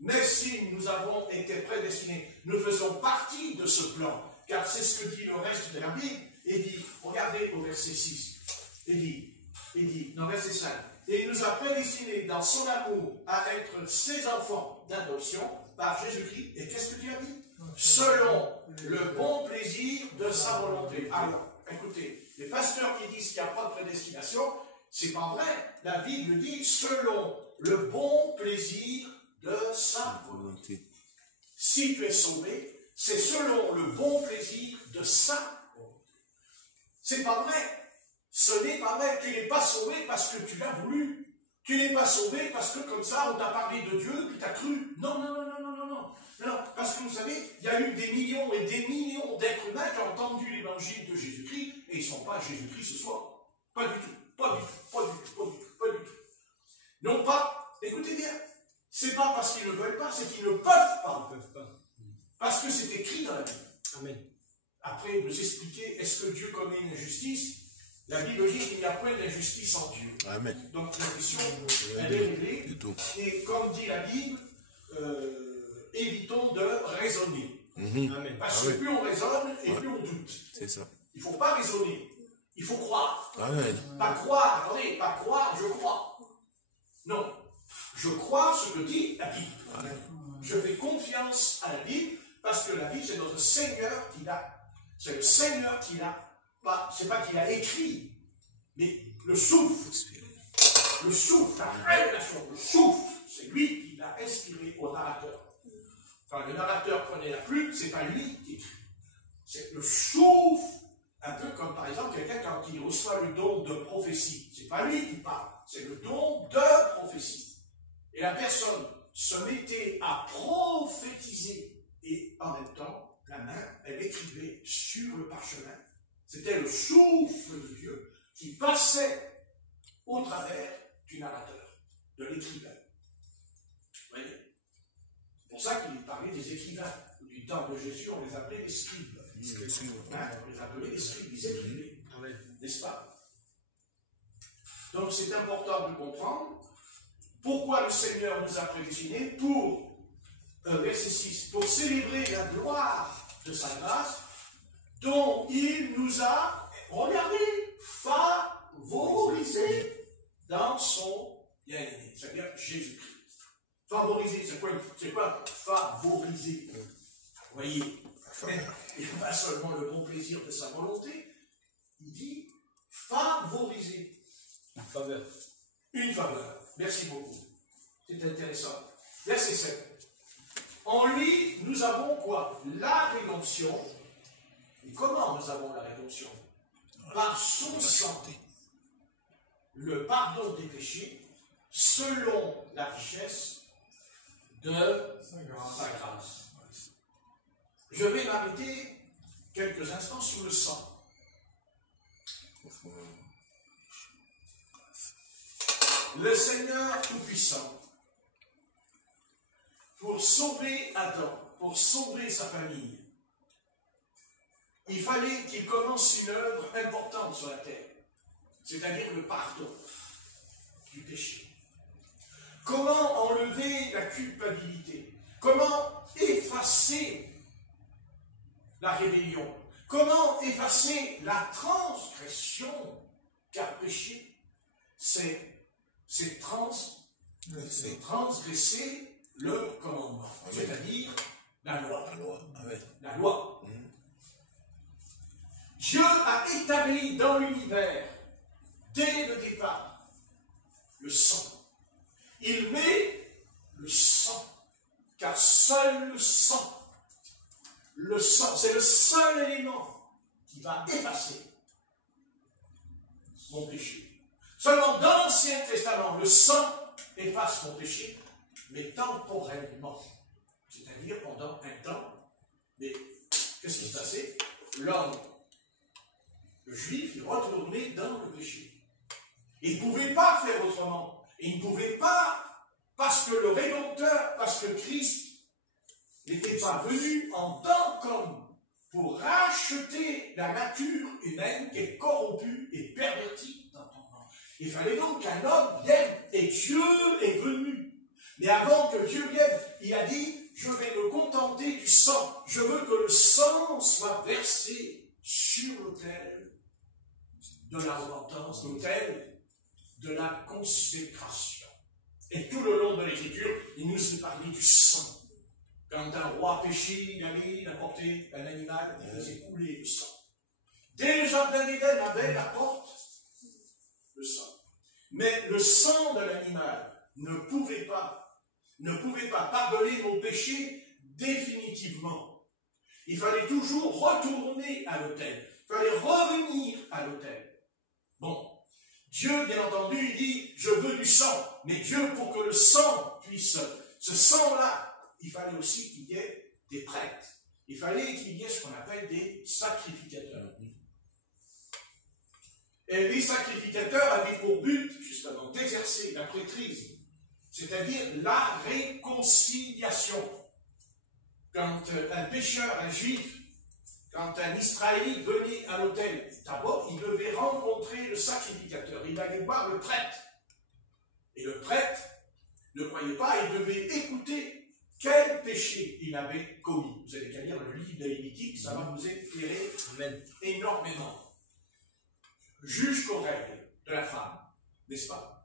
Mais si nous avons été prédestinés, nous faisons partie de ce plan, car c'est ce que dit le reste de la Bible. Il dit, regardez au verset 6, il dit, dans verset 5, et il nous a prédestinés dans son amour à être ses enfants d'adoption par Jésus-Christ. Et qu'est-ce que Dieu a dit? Selon le bon plaisir de sa volonté. Alors, écoutez, les pasteurs qui disent qu'il n'y a pas de prédestination, c'est pas vrai. La Bible dit selon le bon plaisir de sa volonté. Si tu es sauvé, c'est selon le bon plaisir de sa volonté. C'est pas vrai. Ce n'est pas vrai. Tu n'es pas sauvé parce que tu l'as voulu. Tu n'es pas sauvé parce que comme ça, on t'a parlé de Dieu, puis tu as cru. Non, non, non, non, non, non, non. Non, parce que vous savez, il y a eu des millions et des millions d'êtres humains qui ont entendu l'évangile de Jésus-Christ et ils ne sont pas à Jésus-Christ ce soir. Pas du tout. Pas du tout. Pas du tout. Pas du tout. Pas du tout. Non pas, écoutez bien, c'est pas parce qu'ils ne veulent pas, c'est qu'ils ne peuvent pas. Ils ne peuvent pas. Parce que c'est écrit dans la Bible. Amen. Après, nous expliquer, est-ce que Dieu commet une injustice? La Bible dit qu'il n'y a point d'injustice en Dieu. Amen. Donc la question, elle est réglée. Et comme dit la Bible, évitons de raisonner. Amen. Parce que plus on raisonne et plus on doute. C'est ça. Il ne faut pas raisonner. Il faut croire. Amen. Pas croire, attendez, pas croire, je crois. Non. Je crois ce que dit la Bible. Je fais confiance à la Bible parce que la Bible, c'est notre Seigneur qui l'a. C'est le Seigneur qui l'a. C'est pas qu'il a écrit, mais le souffle. Le souffle, la révélation, le souffle, c'est lui qui l'a inspiré au narrateur. Quand le narrateur prenait la plume, c'est pas lui qui écrit. C'est le souffle, un peu comme par exemple quelqu'un quand il reçoit le don de prophétie. C'est pas lui qui parle, c'est le don de prophétie. Et la personne se mettait à prophétiser et en même temps, la main, elle écrivait sur le parchemin. C'était le souffle de Dieu qui passait au travers du narrateur, de l'écrivain. Vous voyez? C'est pour ça qu'il parlait des écrivains. Du temps de Jésus, on les appelait les scribes. On les appelait les scribes, ils écrivaient. N'est-ce pas? Donc c'est important de comprendre pourquoi le Seigneur nous a prédestinés pour, verset 6, pour célébrer la gloire de sa grâce, dont il nous a, regardez, favorisés dans son bien-aimé, c'est-à-dire Jésus-Christ. Favoriser, c'est quoi favoriser? Vous voyez, il n'y a pas seulement le bon plaisir de sa volonté, il dit favoriser. Une faveur. Une faveur. Merci beaucoup. C'est intéressant. Verset 7. En lui, nous avons quoi? La rédemption. Et comment nous avons la rédemption? Par son sang. Le pardon des péchés, selon la richesse de sa grâce. Je vais m'arrêter quelques instants sur le sang. Le Seigneur Tout-Puissant, pour sauver Adam, pour sauver sa famille, il fallait qu'il commence une œuvre importante sur la terre, c'est-à-dire le pardon du péché. Comment enlever la culpabilité? Comment effacer la rébellion? Comment effacer la transgression? Car péché, c'est transgresser le commandement, c'est-à-dire la loi. La loi. Dieu a établi dans l'univers, dès le départ, le sang. Il met le sang, car seul le sang, c'est le seul élément qui va effacer mon péché. Seulement dans l'Ancien Testament, le sang efface mon péché, mais temporellement. C'est-à-dire pendant un temps. Mais qu'est-ce qui se passait? L'homme, le juif, il retournait dans le péché. Il ne pouvait pas faire autrement. Il ne pouvait pas, parce que le Rédempteur, parce que Christ n'était pas venu en tant qu'homme pour racheter la nature humaine qui est corrompue et pervertie dans ton nom. Il fallait donc qu'un homme vienne, et Dieu est venu. Mais avant que Dieu vienne, il a dit, je vais me contenter du sang. Je veux que le sang soit versé sur l'autel de la repentance, l'autel de la consécration. Et tout le long de l'Écriture, il nous est parlé du sang. Quand un roi péchait, il apportait un animal, il faisait couler le sang. Dès le jardin d'Éden, Abel apporte le sang. Mais le sang de l'animal ne pouvait pas pardonner mon péché définitivement. Il fallait toujours retourner à l'autel. Il fallait revenir à l'autel. Bon, Dieu, bien entendu, il dit, je veux du sang. Mais Dieu, pour que le sang puisse, ce sang-là, il fallait aussi qu'il y ait des prêtres. Il fallait qu'il y ait ce qu'on appelle des sacrificateurs. Et les sacrificateurs avaient pour but, justement, d'exercer la prêtrise, c'est-à-dire la réconciliation. Quand un pécheur, un juif, quand un Israélite venait à l'autel, d'abord, il devait rencontrer le sacrificateur. Il allait voir le prêtre. Et le prêtre, ne croyez pas, il devait écouter quel péché il avait commis. Vous avez qu'à lire le livre de Lévitique, ça va vous éclairer énormément. Jusqu'aux règles de la femme, n'est-ce pas?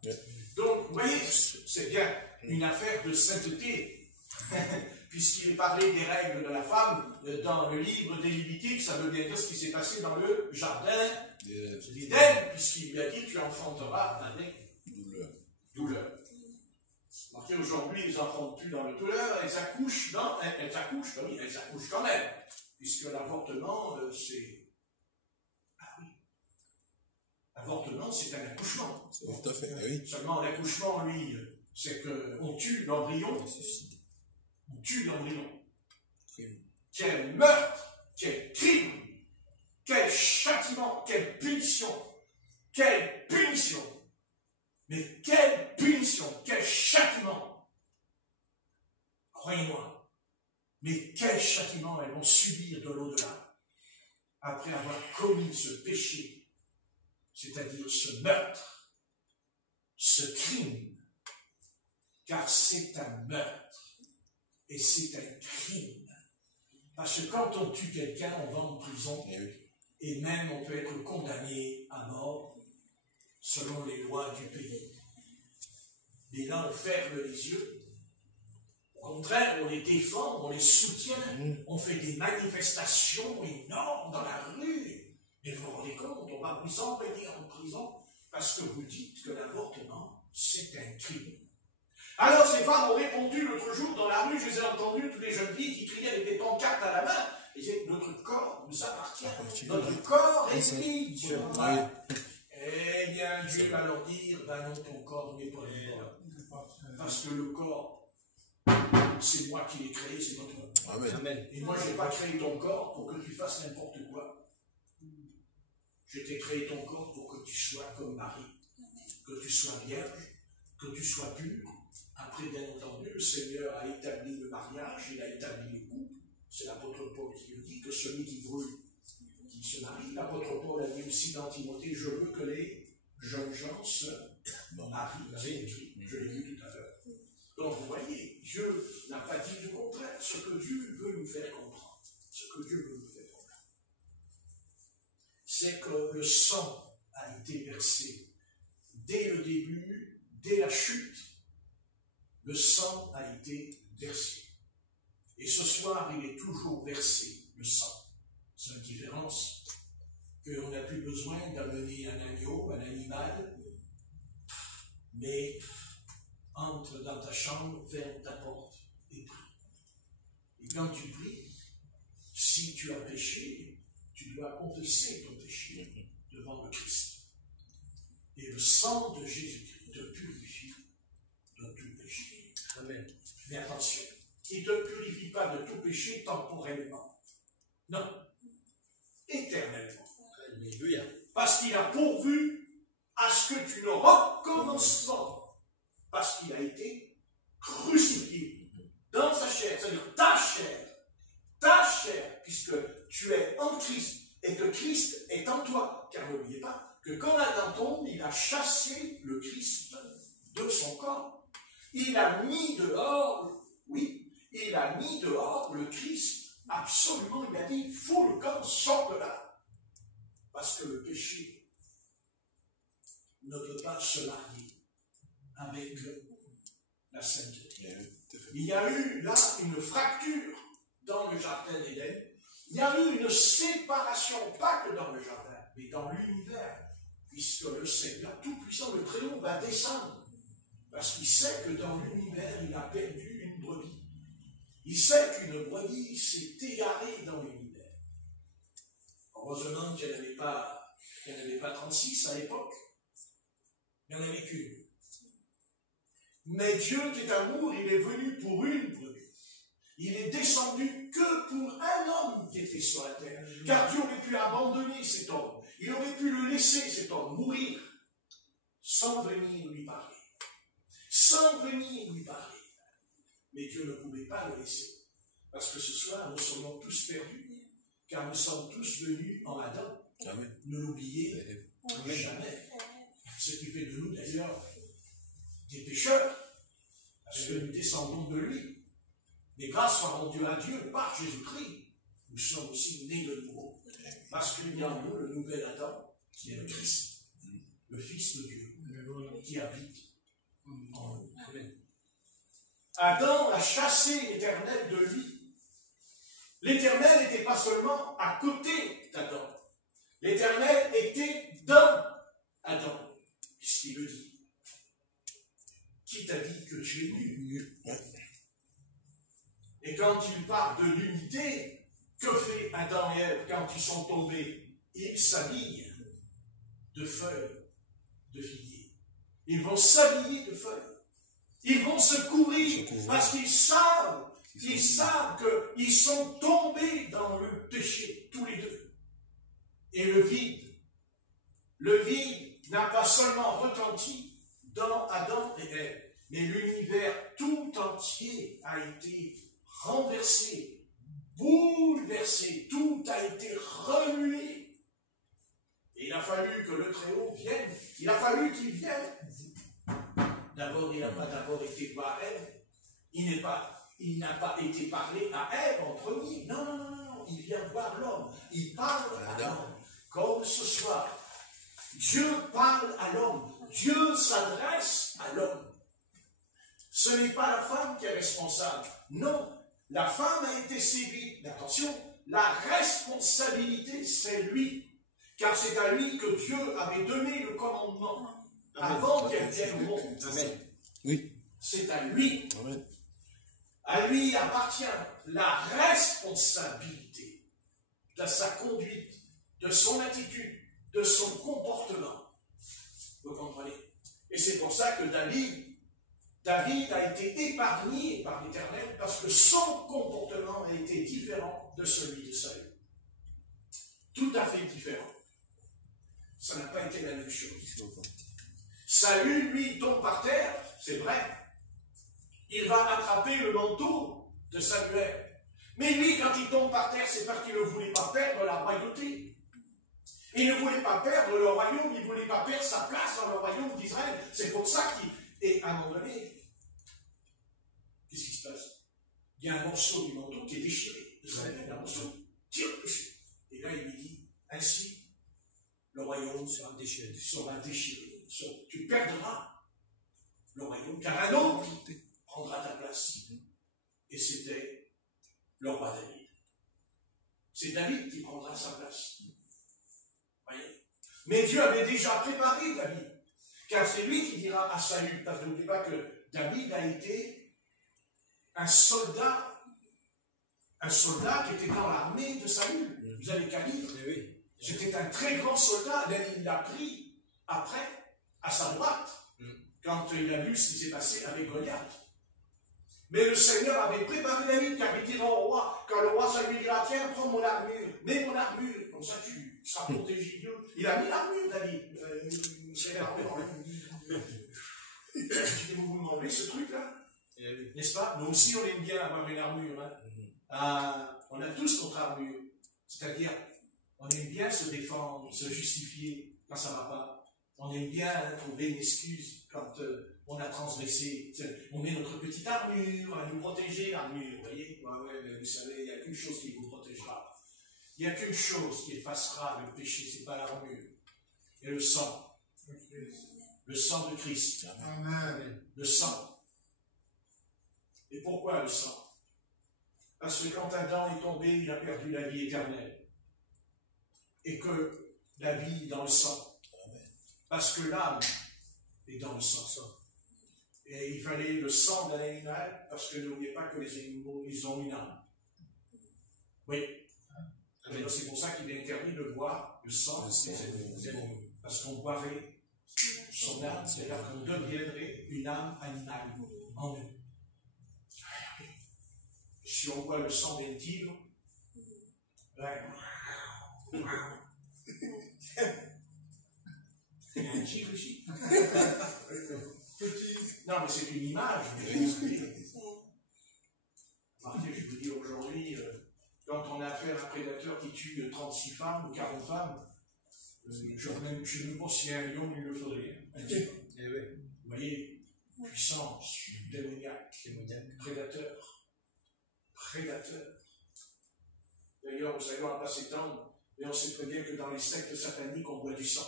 Donc, vous voyez, c'est bien une affaire de sainteté. Puisqu'il est parlé des règles de la femme dans le livre des Lévitiques, ça veut bien dire ce qui s'est passé dans le jardin d'Éden, puisqu'il lui a dit, tu enfanteras avec douleur. Marqué aujourd'hui, ils n'enfantent plus dans la douleur, elles accouchent quand même, puisque l'avortement, c'est... Ah oui, l'avortement, c'est un accouchement. Tout à fait, oui. Seulement, l'accouchement, lui, c'est qu'on tue l'embryon. On tue l'embryon. Quel meurtre, quel crime, quel châtiment, quelle punition, quelle punition. Mais quelle punition, quel châtiment. Croyez-moi, mais quel châtiment elles vont subir de l'au-delà après avoir commis ce péché, c'est-à-dire ce meurtre, ce crime, car c'est un meurtre et c'est un crime. Parce que quand on tue quelqu'un, on va en prison et même on peut être condamné à mort selon les lois du pays. Mais là, on ferme les yeux. Au contraire, on les défend, on les soutient, on fait des manifestations énormes dans la rue. Mais vous vous rendez compte, on va vous envoyer en prison parce que vous dites que l'avortement, c'est un crime. Alors ces femmes ont répondu l'autre jour dans la rue, je les ai entendues, toutes les jeunes filles qui criaient avec des pancartes à la main, et disaient, notre corps nous appartient, notre corps est libre. Eh bien, Dieu va leur dire, ben non, ton corps n'est pas libre. Parce que le corps, c'est moi qui l'ai créé, c'est pas toi. Amen. Amen. Et moi, je n'ai pas créé ton corps pour que tu fasses n'importe quoi. Je t'ai créé ton corps pour que tu sois comme Marie, que tu sois vierge, que tu sois pur. Après, bien entendu, le Seigneur a établi le mariage, il a établi le couple. C'est l'apôtre Paul qui le dit, que celui qui brûle, qui se marie. L'apôtre Paul a dit aussi dans Timothée, je veux que les jeunes gens se marient. C'est écrit, je l'ai vu tout à l'heure. Donc vous voyez, Dieu n'a pas dit le contraire. Ce que Dieu veut nous faire comprendre, c'est que le sang a été versé dès le début, dès la chute. Le sang a été versé. Et ce soir, il est toujours versé, le sang. C'est une différence qu'on n'a plus besoin d'amener un agneau, un animal, mais entre dans ta chambre, ferme ta porte et prie. Et quand tu pries, si tu as péché, tu dois confesser ton péché devant le Christ. Et le sang de Jésus-Christ te purifie de tout péché. Amen. Mais attention, il ne te purifie pas de tout péché temporellement. Non, éternellement. Alléluia. Parce qu'il a pourvu à ce que tu ne recommences pas. Parce qu'il a été crucifié dans sa chair, c'est-à-dire ta chair, puisque tu es en Christ et que Christ est en toi. Car n'oubliez pas que quand Adam tombe, il a chassé le Christ de son corps. Il a mis dehors, il a mis dehors le Christ. Absolument, il a dit, fous le camp, sors de là. Parce que le péché ne peut pas se marier avec la sainteté. Il y a eu là une fracture dans le jardin d'Éden. Il y a eu une séparation, pas que dans le jardin, mais dans l'univers, puisque le Seigneur Tout-Puissant, le Très-Haut, va descendre. Parce qu'il sait que dans l'univers, il a perdu une brebis. Il sait qu'une brebis s'est égarée dans l'univers. Heureusement qu'elle n'avait pas 36 à l'époque. Il n'y en avait qu'une. Mais Dieu qui est amour, il est venu pour une brebis. Il est descendu que pour un homme qui était sur la terre. Car Dieu aurait pu abandonner cet homme. Il aurait pu le laisser, cet homme, mourir sans venir lui parler. Mais Dieu ne pouvait pas le laisser. Parce que ce soir, nous serions tous perdus. Car nous sommes tous venus en Adam. Amen. Ne l'oubliez jamais. Ce qui fait de nous d'ailleurs des pécheurs. Parce que nous descendons de lui. Mais grâce soit rendue à Dieu par Jésus-Christ, nous sommes aussi nés de nouveau. Parce qu'il y a en nous le nouvel Adam, qui est le Christ, le Fils de Dieu, qui habite en nous. Adam a chassé l'Éternel de lui. L'Éternel n'était pas seulement à côté d'Adam. L'Éternel était dans Adam, puisqu'il le dit. Qui t'a dit que tu es nu? Et quand il parle de l'unité, que fait Adam et Ève quand ils sont tombés? Ils s'habillent de feuilles de figuier. Ils vont s'habiller de feuilles. Ils vont se couvrir parce qu'ils savent qu'ils sont tombés dans le péché, tous les deux. Et le vide n'a pas seulement retenti dans Adam et Ève, mais l'univers tout entier a été renversé, bouleversé, tout a été remué. Et il a fallu que le Très-Haut vienne, il a fallu qu'il vienne. D'abord, il n'a pas d'abord été voir Ève, il n'a pas été parlé à Ève en premier. Non, il vient voir l'homme, il parle à l'homme. Comme ce soir, Dieu parle à l'homme, Dieu s'adresse à l'homme. Ce n'est pas la femme qui est responsable. Non, la femme a été séduite. Mais attention, la responsabilité, c'est lui. Car c'est à lui que Dieu avait donné le commandement. Avant qu'elle vienne au monde. Amen. Oui. C'est à lui. Amen. À lui appartient la responsabilité de sa conduite, de son attitude, de son comportement. Vous comprenez? Et c'est pour ça que David, David a été épargné par l'Éternel parce que son comportement a été différent de celui de Saül. Tout à fait différent. Ça n'a pas été la même chose. Saül, lui, tombe par terre, c'est vrai. Il va attraper le manteau de Samuel. Mais lui, quand il tombe par terre, c'est parce qu'il ne voulait pas perdre la royauté. Il ne voulait pas perdre le royaume, il ne voulait pas perdre sa place dans le royaume d'Israël. C'est pour ça qu'il... Et à un moment donné, qu'est-ce qui se passe? Il y a un morceau du manteau qui est déchiré. De Samuel, un morceau, tire dessus. Et là, il lui dit, ainsi, le royaume sera déchiré. Tu perdras le royaume, car un autre prendra ta place. Et c'était le roi David. C'est David qui prendra sa place. Voyez. Mais Dieu avait déjà préparé David. Car c'est lui qui dira à Saül, parce que n'oubliez pas que David a été un soldat qui était dans l'armée de Saül. Vous avez qu'à lire. C'était un très grand soldat. David l'a pris après, à sa droite, quand il a vu ce qui s'est passé avec Goliath. Mais le Seigneur avait préparé David, car il dira au roi, quand le roi ça lui dira, tiens, prends mon armure, mets mon armure, comme ça tu seras protégé Dieu. Il a mis l'armure, David. C'est l'armure. Vous vous demandez ce truc-là? N'est-ce pas? Nous aussi, on aime bien avoir une armure. On a tous notre armure. C'est-à-dire, on aime bien se défendre, se justifier quand ça ne va pas. On aime bien trouver une excuse quand on a transgressé. On met notre petite armure à nous protéger, l'armure, vous voyez? Ouais, mais vous savez, il n'y a qu'une chose qui vous protégera. Il n'y a qu'une chose qui effacera le péché, ce n'est pas l'armure. Et le sang. Le sang de Christ. Amen. Le sang. Et pourquoi le sang? Parce que quand Adam est tombé, il a perdu la vie éternelle. Et que la vie est dans le sang. Parce que l'âme est dans le sang. Et il fallait le sang d'un animal, parce que n'oubliez pas que les animaux, ils ont une âme. Oui. C'est pour ça qu'il est interdit de boire le sang des animaux. Parce qu'on boirait son âme, c'est-à-dire qu'on deviendrait une âme animale en nous. Si on boit le sang d'un tigre, il y a un tigre ici. Non, mais c'est une image. Remarquez, je vous dis aujourd'hui, quand on a affaire à un prédateur qui tue 36 femmes ou 40 femmes, je ne sais pas si un lion il le faudrait. Vous voyez, puissance, démoniaque, prédateur. D'ailleurs, vous savez, on va pas s'étendre, mais on sait très bien que dans les sectes sataniques, on boit du sang.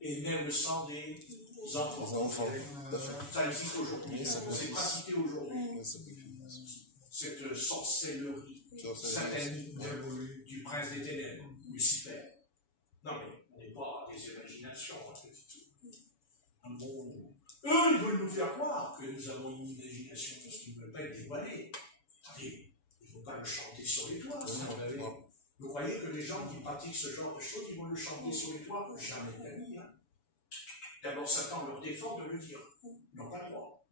Et même le sang des enfants. Ça existe aujourd'hui. C'est pratiqué aujourd'hui. Cette sorcellerie satanique du prince des ténèbres, Lucifer. Non, mais on n'est pas à des imaginations, eux, ils veulent nous faire croire que nous avons une imagination parce qu'ils ne veulent pas être dévoilés. Attendez, il ne faut pas le chanter sur les toits. Vous croyez que les gens qui pratiquent ce genre de choses, ils vont le chanter sur les toits? Jamais de la vie. D'abord, Satan leur défend de le dire. Ils n'ont pas le droit.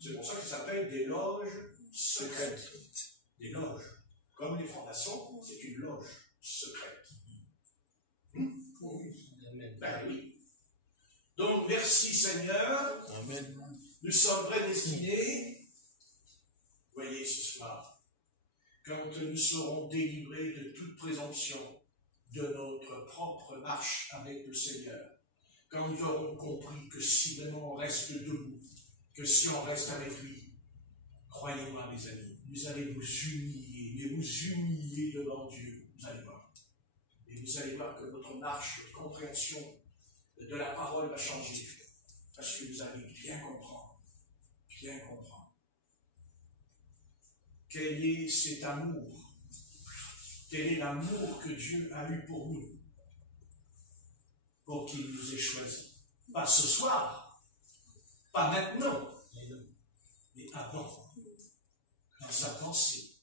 C'est pour ça qu'ils s'appellent des loges secrètes. Des loges. Comme les francs-maçons, c'est une loge secrète. Ben oui. Donc, merci Seigneur. Amen. Nous sommes prédestinés, voyez ce soir, quand nous serons délivrés de toute présomption de notre propre marche avec le Seigneur, quand nous aurons compris que si vraiment on reste debout, que si on reste avec lui, croyez-moi mes amis, vous allez vous humilier, mais vous humilier devant Dieu, vous allez voir. Et vous allez voir que votre marche, votre compréhension de la parole va changer, parce que vous allez bien comprendre, quel est cet amour, quel est l'amour que Dieu a eu pour nous, pour qu'il nous ait choisis. Pas ce soir, pas maintenant, mais avant, dans sa pensée,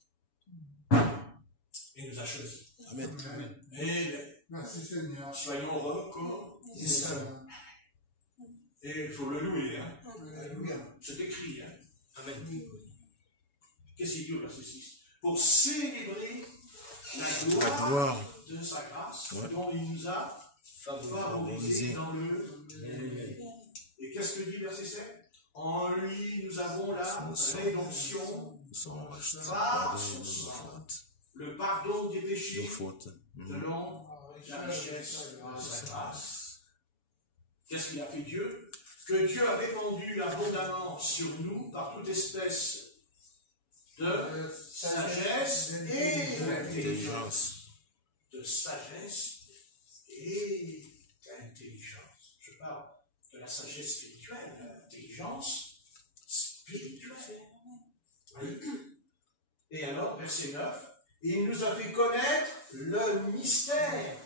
et nous a choisis. Amen. Amen. Merci Seigneur. Soyons reconnaissants. Et il faut le louer. C'est écrit, hein. Amen. Qu'est-ce qu'il dit au verset 6? Pour célébrer la La gloire gloire de sa grâce, Ouais. dont il nous a favorisés dans le... Et qu'est-ce que dit le verset 7? En lui, nous avons la rédemption par son sang, le pardon des de péchés, faute. selon la richesse de sa grâce. Qu'est-ce qu'il a fait Dieu? Que Dieu a répandu abondamment sur nous par toute espèce de sagesse et d'intelligence. De sagesse et d'intelligence. Je parle de la sagesse spirituelle, de l'intelligence spirituelle. Oui. Et alors, verset 9, il nous a fait connaître le mystère.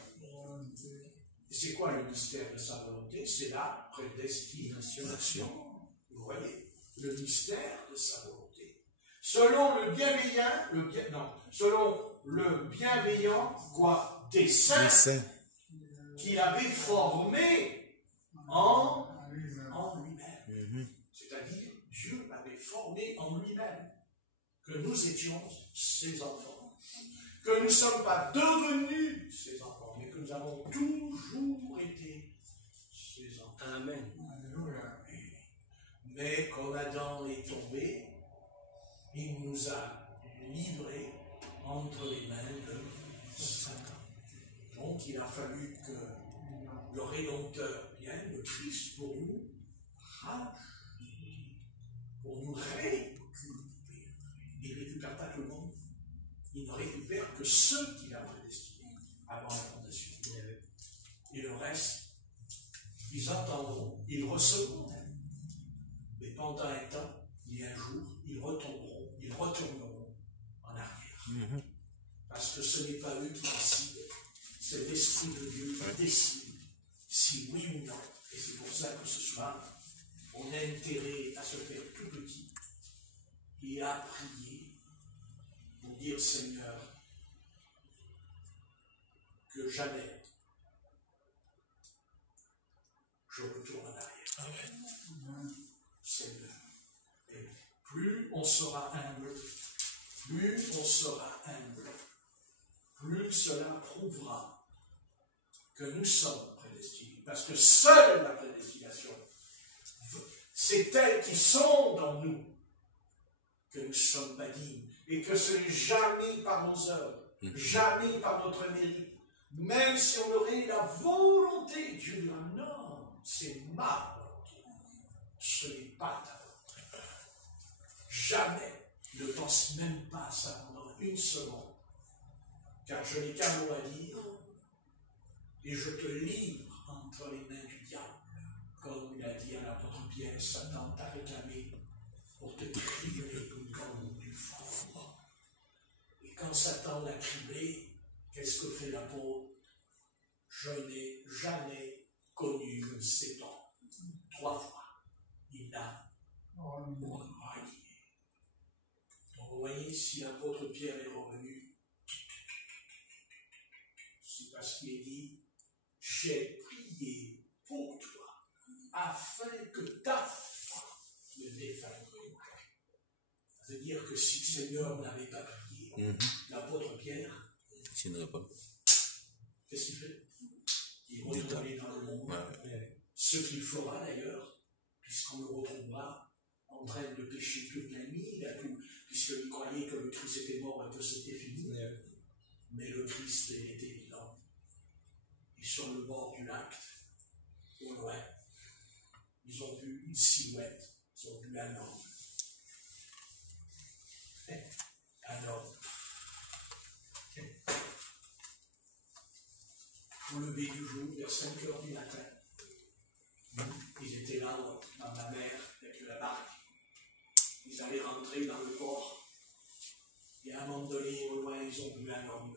Et c'est quoi le mystère de sa volonté? C'est la prédestination. Vous voyez? Le mystère de sa volonté. Selon le bienveillant, quoi? Dessein qu'il avait formé en lui-même. C'est-à-dire, Dieu avait formé en lui-même que nous étions ses enfants. Que nous ne sommes pas devenus ses enfants, mais que nous avons toujours été ses enfants. Amen. Mais comme Adam est tombé, il nous a livrés entre les mains de Satan. Donc il a fallu que le Rédempteur vienne, le Christ, pour nous récupérer. Il ne récupère pas tout le monde. Il ne récupère que ceux qu'il a prédestinés avant la fondation. Et le reste, ils entendront, ils recevront. Mais pendant un temps, et un jour, ils retourneront en arrière. Parce que ce n'est pas eux qui décident, c'est l'Esprit de Dieu qui décide si oui ou non. Et c'est pour ça que ce soir, on a intérêt à se faire tout petit et à prier pour dire, Seigneur, que jamais je retourne en arrière. Seigneur. Et plus on sera humble, plus cela prouvera que nous sommes prédestinés. Parce que seule la prédestination, c'est elles qui sont dans nous que nous ne sommes pas dignes. Et que ce n'est jamais par nos œuvres, jamais par notre mérite. Même si on aurait la volonté, Dieu dit non, c'est ma volonté. Ce n'est pas ta volonté. Jamais ne pense même pas à ça pendant une seconde. Car je n'ai qu'un mot à dire, et je te livre entre les mains du diable. Comme il a dit à l'apôtre Pierre, Satan t'a réclamé pour te cribler comme du fort. Et quand Satan l'a criblé, qu'est-ce que fait l'apôtre? Je n'ai jamais connu Satan. 3 fois. Il l'a raillé. Donc vous voyez, si l'apôtre Pierre est revenu, c'est parce qu'il dit, j'ai prié pour toi, afin que ta foi ne défaille pas. Ça veut dire que si le Seigneur n'avait pas prié, l'apôtre Pierre, qu'est-ce qu'il fait? Il retourne dans le monde. Ce qu'il fera d'ailleurs, puisqu'on le retrouvera en train de pécher toute la nuit, puisqu'il croyait que le Christ était mort et que c'était fini. Mais le Christ était vivant. Et sur le bord du lac, au loin, ils ont vu une silhouette, ils ont vu un homme. Un homme. Au lever du jour, vers 5 heures du matin, ils étaient là dans la mer avec la barque. Ils allaient rentrer dans le port. Et à un moment donné, au loin, ils ont vu un homme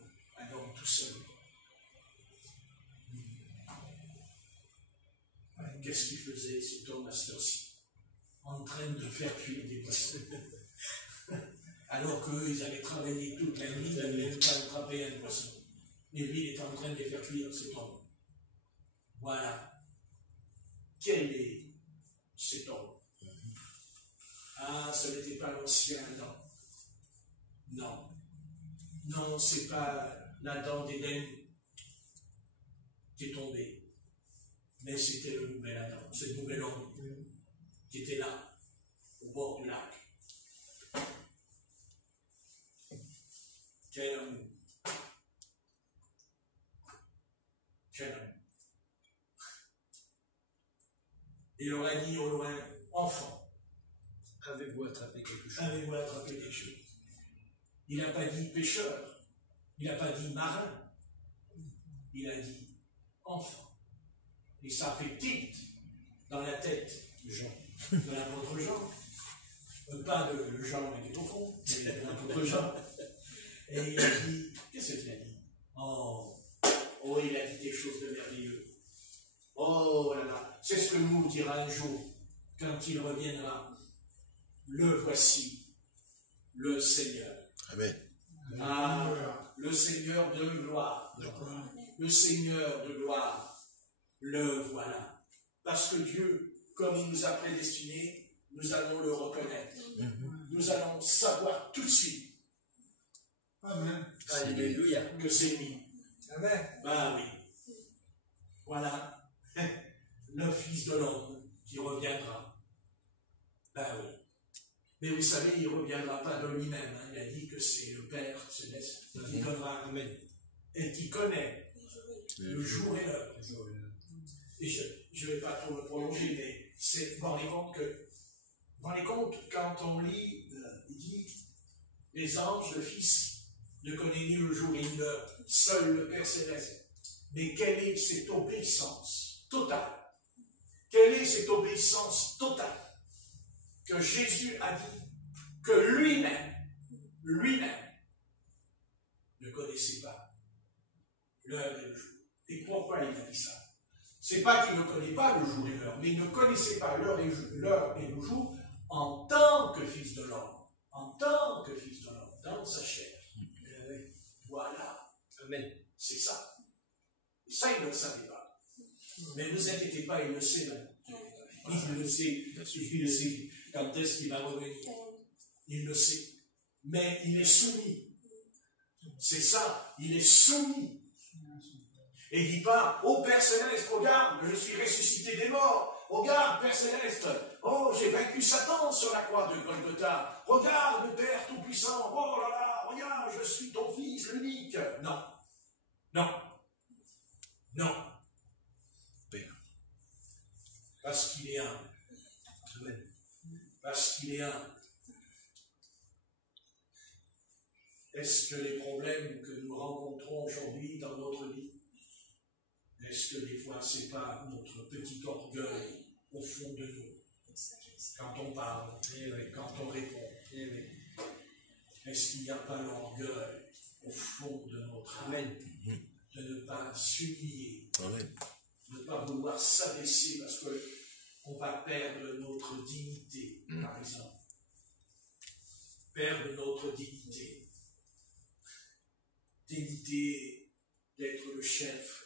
tout seul. Qu'est-ce qu'il faisait cet homme à cette heure-ci? En train de faire cuire des poissons. Alors qu'eux, ils avaient travaillé toute la nuit, ils n'avaient même pas attrapé un poisson. Et lui, il est en train de les faire cuire, cet homme. Voilà. Quel est cet homme? Ah, ce n'était pas l'ancien Adam. Non. Non, c'est pas l'Adam d'Éden qui est tombé. Mais c'était le nouvel Adam, ce nouvel homme qui était là, au bord du lac. Quel homme. Quel homme. Il aurait dit au loin, enfant. Avez-vous attrapé quelque chose? Avez-vous attrapé quelque chose? Il n'a pas dit pêcheur. Il n'a pas dit marin. Il a dit enfant. Et ça fait tilt dans la tête Jean. De l'apôtre Jean. Pas de Jean qui est au fond, mais de l'apôtre Jean. Et il a dit, qu'est-ce qu'il a dit? Oh, il a dit quelque chose de merveilleux. Oh là là, c'est ce que nous dira un jour, quand il reviendra. Le voici, le Seigneur. Amen. Ah, le Seigneur de gloire. Le Seigneur de gloire. Le voilà. Parce que Dieu, comme il nous a prédestinés, nous allons le reconnaître. Nous allons savoir tout de suite. Amen. Alléluia. Que c'est lui. Amen. Ah oui. Voilà. Le Fils de l'homme qui reviendra. Ben oui. Mais vous savez, il ne reviendra pas de lui-même. Hein. Il a dit que c'est le Père céleste qui donnera. Amen. Et qui connaît le jour et l'heure. Et je ne vais pas trop me prolonger, mais vous vous rendez compte quand on lit, il dit, les anges, le Fils, ne connaissent ni le jour ni l'heure, seul le Père céleste. Mais quelle est cette obéissance totale? Quelle est cette obéissance totale que Jésus a dit que lui-même, ne connaissait pas l'heure et le jour? Et pourquoi il a dit ça? C'est pas qu'il ne connaît pas le jour et l'heure, mais il ne connaissait pas l'heure et le jour en tant que Fils de l'homme. En tant que Fils de l'homme, dans sa chair. Voilà. Amen. C'est ça. Et ça, il ne le savait pas. Mais ne vous inquiétez pas, il le sait maintenant. Il le sait. Il le sait. Quand est-ce qu'il va revenir? Il le sait. Mais il est soumis. C'est ça. Il est soumis. Et il ne dit pas, oh Père Céleste, regarde, je suis ressuscité des morts. Regarde, Père Céleste, oh, j'ai vaincu Satan sur la croix de Golgotha. Regarde, Père Tout-Puissant, oh là là, regarde, je suis ton Fils, l'unique. Non. Non. Non. Père. Parce qu'il est humble. Amen. Parce qu'il est humble. Est-ce que les problèmes que nous rencontrons aujourd'hui dans notre vie, est-ce que des fois c'est pas notre petit orgueil au fond de nous, quand on parle, quand on répond? Est-ce qu'il n'y a pas l'orgueil au fond de notre âme? Amen. De ne pas s'humilier, Amen. de ne pas vouloir s'abaisser parce qu'on va perdre notre dignité, par exemple. Perdre notre dignité. Dignité d'être le chef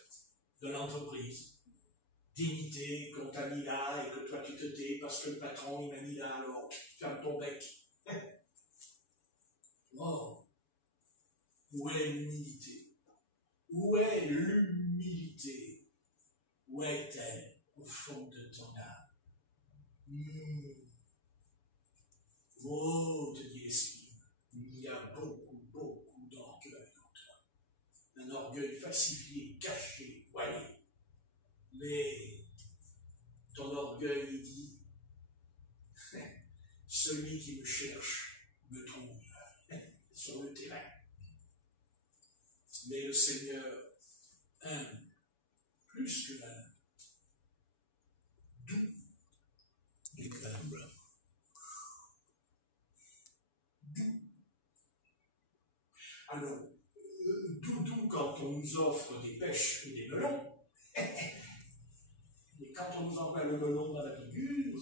de l'entreprise. Dignité qu'on t'a mis là et que toi tu te tais parce que le patron il m'a mis là, alors ferme ton bec. Oh. Où est l'humilité? Où est l'humilité? Où est-elle au fond de ton âme? Oh, te dit l'Esprit, il y a beaucoup d'orgueil en toi. Un orgueil falsifié, caché, voilé. Mais ton orgueil, il dit, celui qui me cherche me trouve sur le terrain. Mais le Seigneur, plus que humble, doux. Il est humble. Doux. Alors, doux quand on nous offre des pêches ou des melons. Mais quand on nous envoie le melon dans la figure,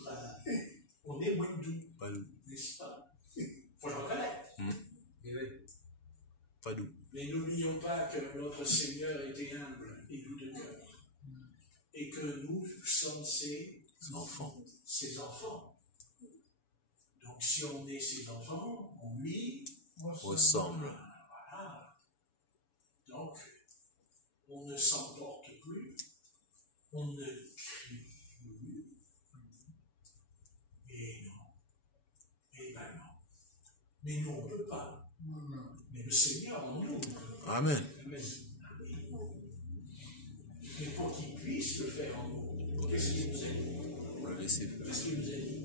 on est moins doux. Pas doux. N'est-ce pas? Faut que je reconnaisse. Pas doux. Mais n'oublions pas que notre Seigneur était humble et doux de cœur. Et que nous sommes ses enfants. Ses enfants. Donc, Donc si on est ses enfants, on lui Ressemble. Voilà. Donc, on ne s'emporte plus, on ne crie plus. Et non. Eh ben non. Mais nous, on ne peut pas. Mais le Seigneur en nous peut. Amen. Amen. Mais pour qu'il puisse le faire en nous, qu'est-ce qu'il nous a dit? On l'a laissé faire. Qu'est-ce qu'il nous a dit?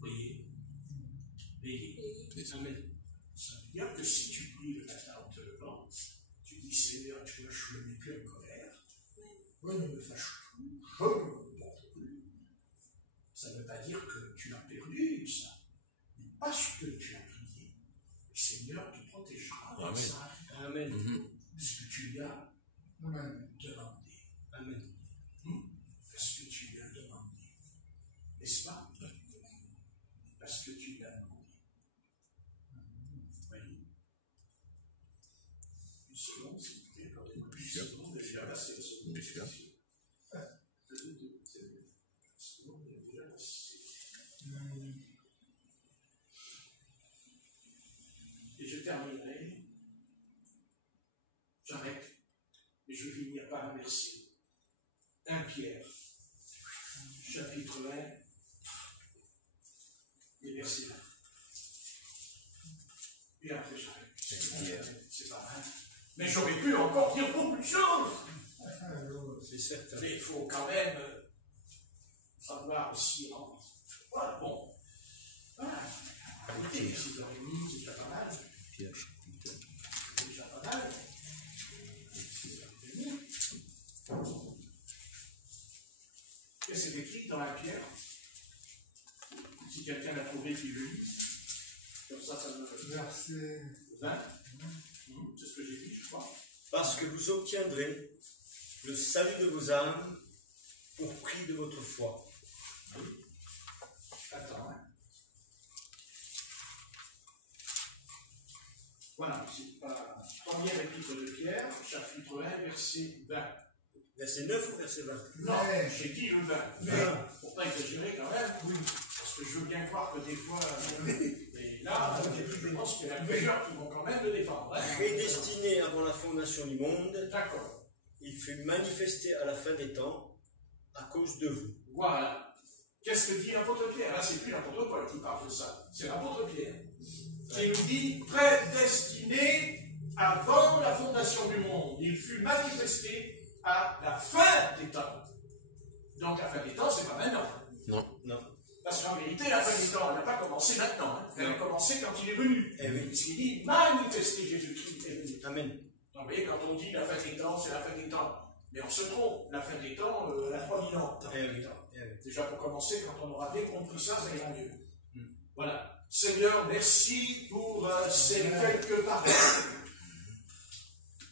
Priez. Veillez. Amen. Ça veut dire que si tu pries le matin en te levant, tu dis Seigneur, tu vois, je ne me mets plus en colère. Moi, ne me fâche plus. Je ne me porte plus. Ça ne veut pas dire que tu as perdu ça. Mais parce que tu as prié, le Seigneur te protégera. Amen. Ça, Amen. parce que tu lui as demandé. Amen. Parce que tu lui as demandé. N'est-ce pas? Parce que tu lui as demandé. Voyez. Une seconde, s'il vous plaît, accordez-moi une seconde, déjà passé la seconde. Bien sûr. Et je terminerai. J'arrête. Mais je vais finir par un verset. 1 Pierre, chapitre 1, et verset 1. Et après j'arrête. C'est pas mal. Mais j'aurais pu encore dire beaucoup de choses. C'est certain. Mais il faut quand même savoir aussi. Voilà, bon. Voilà. Écoutez, c'est déjà pas mal. Pierre, chapitre. C'est déjà pas mal. Qu'est-ce qui est écrit dans la Pierre? Si quelqu'un l'a trouvé, qu'il le lit. Comme ça me... Verset 20. C'est ce que j'ai dit, je crois. Parce que vous obtiendrez le salut de vos âmes pour prix de votre foi. Attends, hein. Voilà, c'est pas première épître de Pierre, chapitre 1, verset 20. Verset 9 ou verset 20? Non, Ouais. j'ai dit le 20. Ah. Pour pas exagérer quand même, oui. Parce que je veux bien croire que des fois, mais là, je pense qu'il y en a plusieurs qui vont quand même le défendre. Hein. Prédestiné avant la fondation du monde, D'accord. il fut manifesté à la fin des temps à cause de vous. Voilà. Qu'est-ce que dit l'apôtre Pierre? Là, c'est plus l'apôtre Paul qui parle de ça. C'est l'apôtre Pierre. Qui nous dit prédestiné avant la fondation du monde. Il fut manifesté à la fin des temps. Donc la fin des temps, c'est pas maintenant. Non. Non. Parce qu'en vérité, la fin des temps, elle n'a pas commencé maintenant. Hein. Elle a commencé quand il est venu. Eh oui. Puisqu'il dit manifesté Jésus-Christ est venu. Amen. Donc vous voyez, quand on dit la fin des temps, c'est la fin des temps. Mais on se trompe. La fin des temps, elle a 3000 ans. La fin Eh des oui. temps. Eh oui. Déjà pour commencer, quand on aura bien compris ça, ça ira mieux. Voilà. Seigneur, merci pour ces quelques paroles.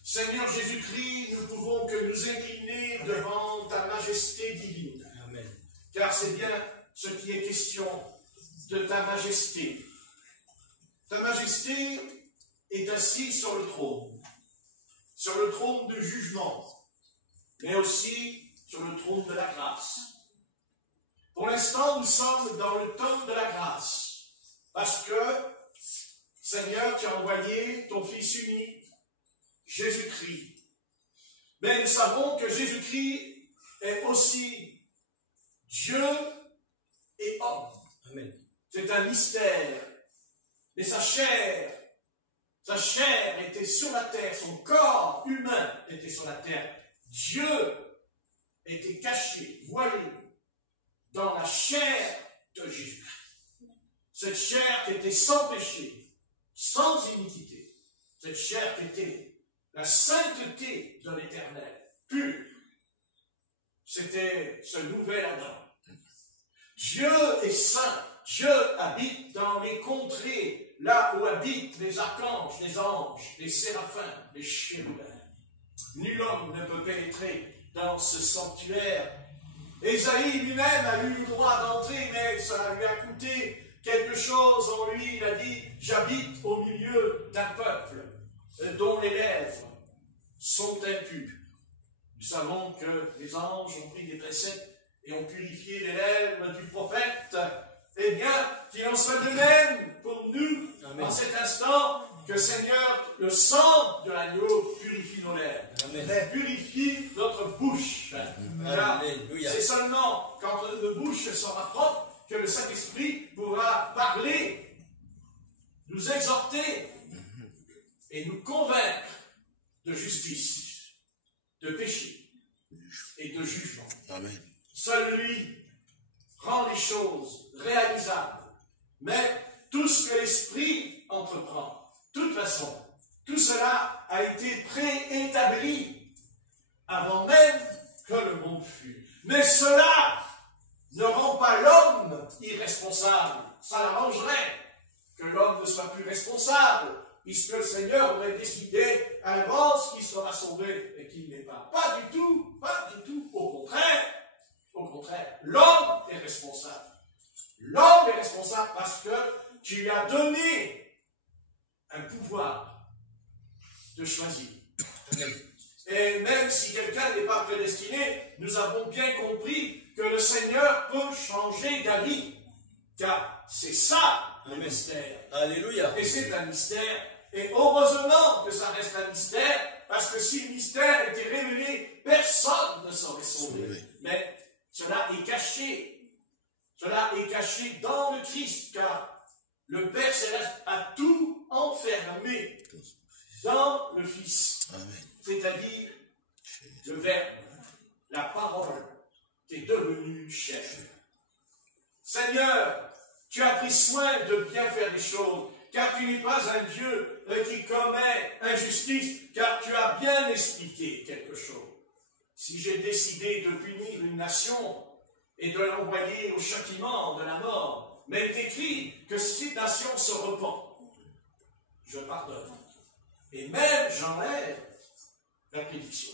Seigneur Jésus-Christ, nous pouvons que nous incliner devant ta majesté divine. Amen. Car c'est bien ce qui est question de ta majesté. Ta majesté est assise sur le trône de jugement, mais aussi sur le trône de la grâce. Pour l'instant, nous sommes dans le temps de la grâce, parce que, Seigneur, tu as envoyé ton Fils unique, Jésus-Christ. Mais nous savons que Jésus-Christ est aussi Dieu et homme. Amen. C'est un mystère. Mais sa chair était sur la terre, son corps humain était sur la terre. Dieu était caché, voilé, dans la chair de Jésus-Christ. Cette chair qui était sans péché, sans iniquité. Cette chair qui était la sainteté de l'Éternel, pure. C'était ce nouvel Adam. Dieu est saint. Dieu habite dans les contrées, là où habitent les archanges, les anges, les séraphins, les chérubins. Nul homme ne peut pénétrer dans ce sanctuaire. Ésaïe lui-même a eu le droit d'entrer, mais ça lui a coûté quelque chose en lui. Il a dit, j'habite au milieu d'un peuple dont les lèvres sont impures. Nous savons que les anges ont pris des préceptes et ont purifié les lèvres du prophète Eh bien, qu'il en soit de même pour nous, Amen. en cet instant, que Seigneur, le sang de l'agneau purifie nos lèvres, Amen. purifie notre bouche. Car Alléluia. c'est seulement quand notre bouche sera propre que le Saint-Esprit pourra parler, nous exhorter et nous convaincre de justice, de péché et de jugement. Amen. Seul lui rend les choses réalisables. Mais tout ce que l'Esprit entreprend, de toute façon, tout cela a été préétabli avant même que le monde fût. Mais cela ne rend pas l'homme irresponsable. Ça l'arrangerait que l'homme ne soit plus responsable, puisque le Seigneur aurait décidé à l'avance qu'il sera sauvé et qu'il n'est pas. Pas du tout, pas du tout. Au contraire, l'homme est responsable. L'homme est responsable parce que tu lui as donné un pouvoir de choisir. Et même si quelqu'un n'est pas prédestiné, nous avons bien compris que le Seigneur peut changer d'avis. Car c'est ça le mystère. Alléluia. Et c'est un mystère. Et heureusement que ça reste un mystère, parce que si le mystère était révélé, personne ne saurait sauver. Mais cela est caché. Cela est caché dans le Christ, car le Père Céleste a tout enfermé dans le Fils. C'est-à-dire le Verbe, la parole qui est devenue chair. Seigneur, tu as pris soin de bien faire les choses, car tu n'es pas un Dieu qui commet injustice, car tu as bien expliqué quelque chose. Si j'ai décidé de punir une nation et de l'envoyer au châtiment de la mort, mais il est écrit que si cette nation se repent, je pardonne. Et même j'enlève la prédiction.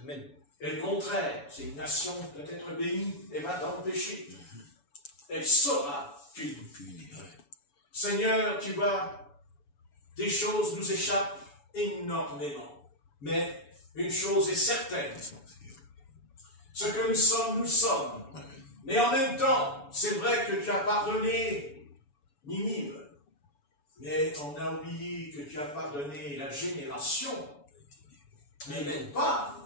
Amen. Et le contraire, c'est une nation qui doit être bénie et va dans le péché. Elle sera punie. Seigneur, tu vois, des choses nous échappent énormément. Mais une chose est certaine. Ce que nous sommes, nous sommes. Mais en même temps, c'est vrai que tu as pardonné Ninive. Mais on a oublié que tu as pardonné la génération, mais non pas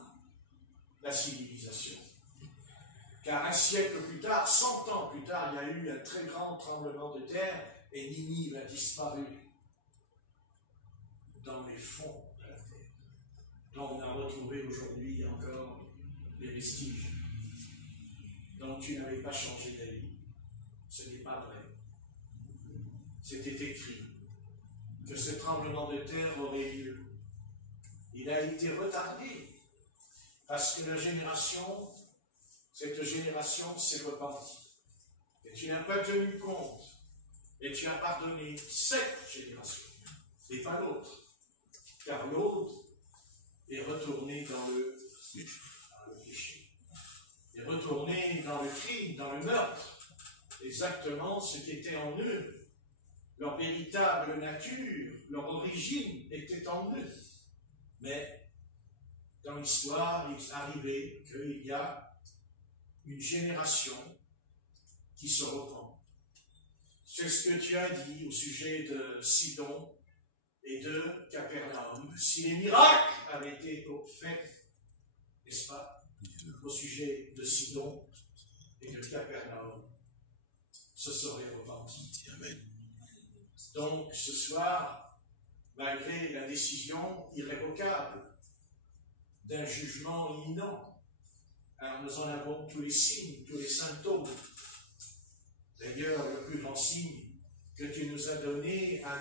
la civilisation. Car un siècle plus tard, 100 ans plus tard, il y a eu un très grand tremblement de terre et Ninive a disparu dans les fonds de la terre, dont on a retrouvé aujourd'hui encore les vestiges. Donc tu n'avais pas changé d'avis. Ce n'est pas vrai. C'était écrit que ce tremblement de terre aurait lieu. Il a été retardé parce que cette génération s'est repentie. Et tu n'as pas tenu compte et tu as pardonné cette génération et pas l'autre. Car l'autre est retourné dans le péché. Est retourné dans le crime, dans le meurtre. Exactement ce qui était en eux. Leur véritable nature, leur origine était en eux. Mais dans l'histoire, il est arrivé qu'il y a une génération qui se repent. C'est ce que tu as dit au sujet de Sidon et de Capernaum. Si les miracles avaient été faits, n'est-ce pas, au sujet de Sidon et de Capernaum, se seraient repentis. Amen. Donc, ce soir, malgré la décision irrévocable d'un jugement imminent, alors nous en avons tous les signes, tous les symptômes. D'ailleurs, le plus grand signe que tu nous as donné à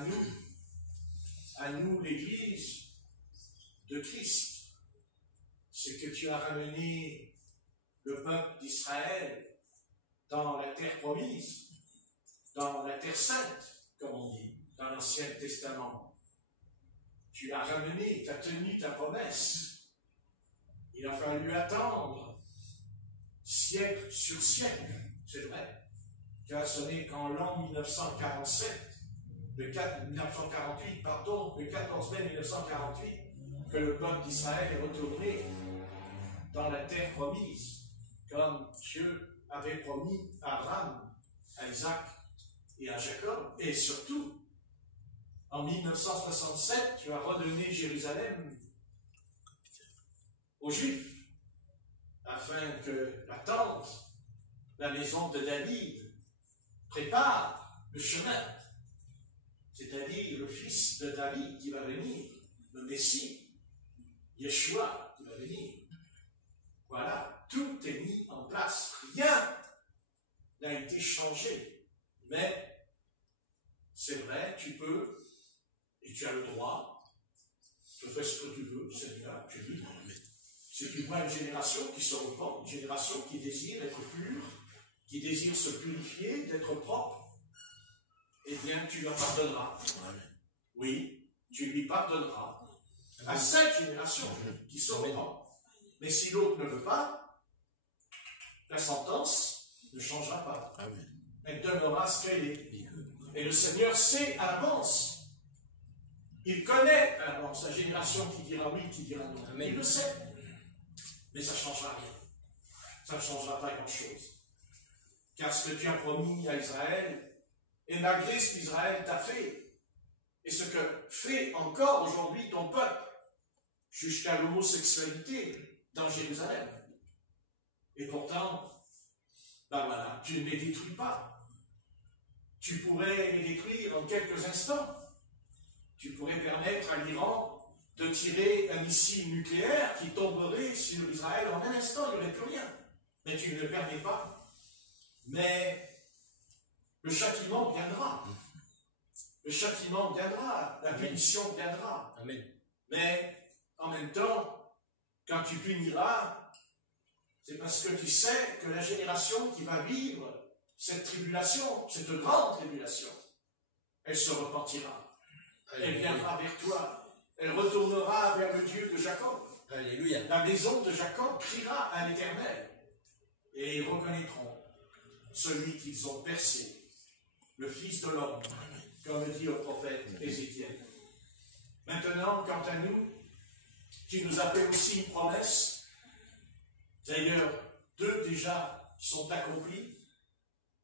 nous l'Église de Christ, c'est que tu as ramené le peuple d'Israël dans la terre promise, dans la terre sainte, comme on dit, dans l'Ancien Testament. Tu l'as ramené, tu as tenu ta promesse. Il a fallu attendre siècle sur siècle, c'est vrai, car ce n'est qu'en l'an 1948, le 14 mai 1948, que le peuple d'Israël est retourné dans la terre promise, comme Dieu avait promis à Abraham, à Isaac et à Jacob, et surtout, en 1967, tu as redonné Jérusalem aux Juifs, afin que la tente, la maison de David, prépare le chemin, c'est-à-dire le fils de David qui va venir, le Messie, Yeshua qui va venir. Voilà, tout est mis en place, rien n'a été changé, mais c'est vrai, tu peux, et tu as le droit, tu fais ce que tu veux, Seigneur, tu dis. Si tu vois une génération qui se repent, une génération qui désire être pure, qui désire se purifier, d'être propre, eh bien, tu leur pardonneras. Oui, tu lui pardonneras à cette génération qui se repent. Mais si l'autre ne veut pas, la sentence ne changera pas. Elle demeurera ce qu'elle est. Et le Seigneur sait à l'avance. Il connaît à l'avance la génération qui dira oui, qui dira non. Il le sait. Mais ça ne changera rien. Ça ne changera pas grand-chose. Car ce que tu as promis à Israël, et malgré ce qu'Israël t'a fait, et ce que fait encore aujourd'hui ton peuple, jusqu'à l'homosexualité dans Jérusalem. Et pourtant, ben voilà, tu ne les détruis pas. Tu pourrais les détruire en quelques instants. Tu pourrais permettre à l'Iran de tirer un missile nucléaire qui tomberait sur Israël en un instant, il n'y aurait plus rien. Mais tu ne le permets pas. Mais le châtiment viendra. Le châtiment viendra, la punition viendra. Amen. Mais en même temps, quand tu puniras, c'est parce que tu sais que la génération qui va vivre cette tribulation, cette grande tribulation, elle se repentira. Elle viendra vers toi. Elle retournera vers le Dieu de Jacob. Alléluia. La maison de Jacob criera à l'Éternel. Et ils reconnaîtront celui qu'ils ont percé, le Fils de l'homme, comme dit le prophète Ézéchiel. Maintenant, quant à nous, tu nous as fait aussi une promesse. D'ailleurs, 2 déjà sont accomplis.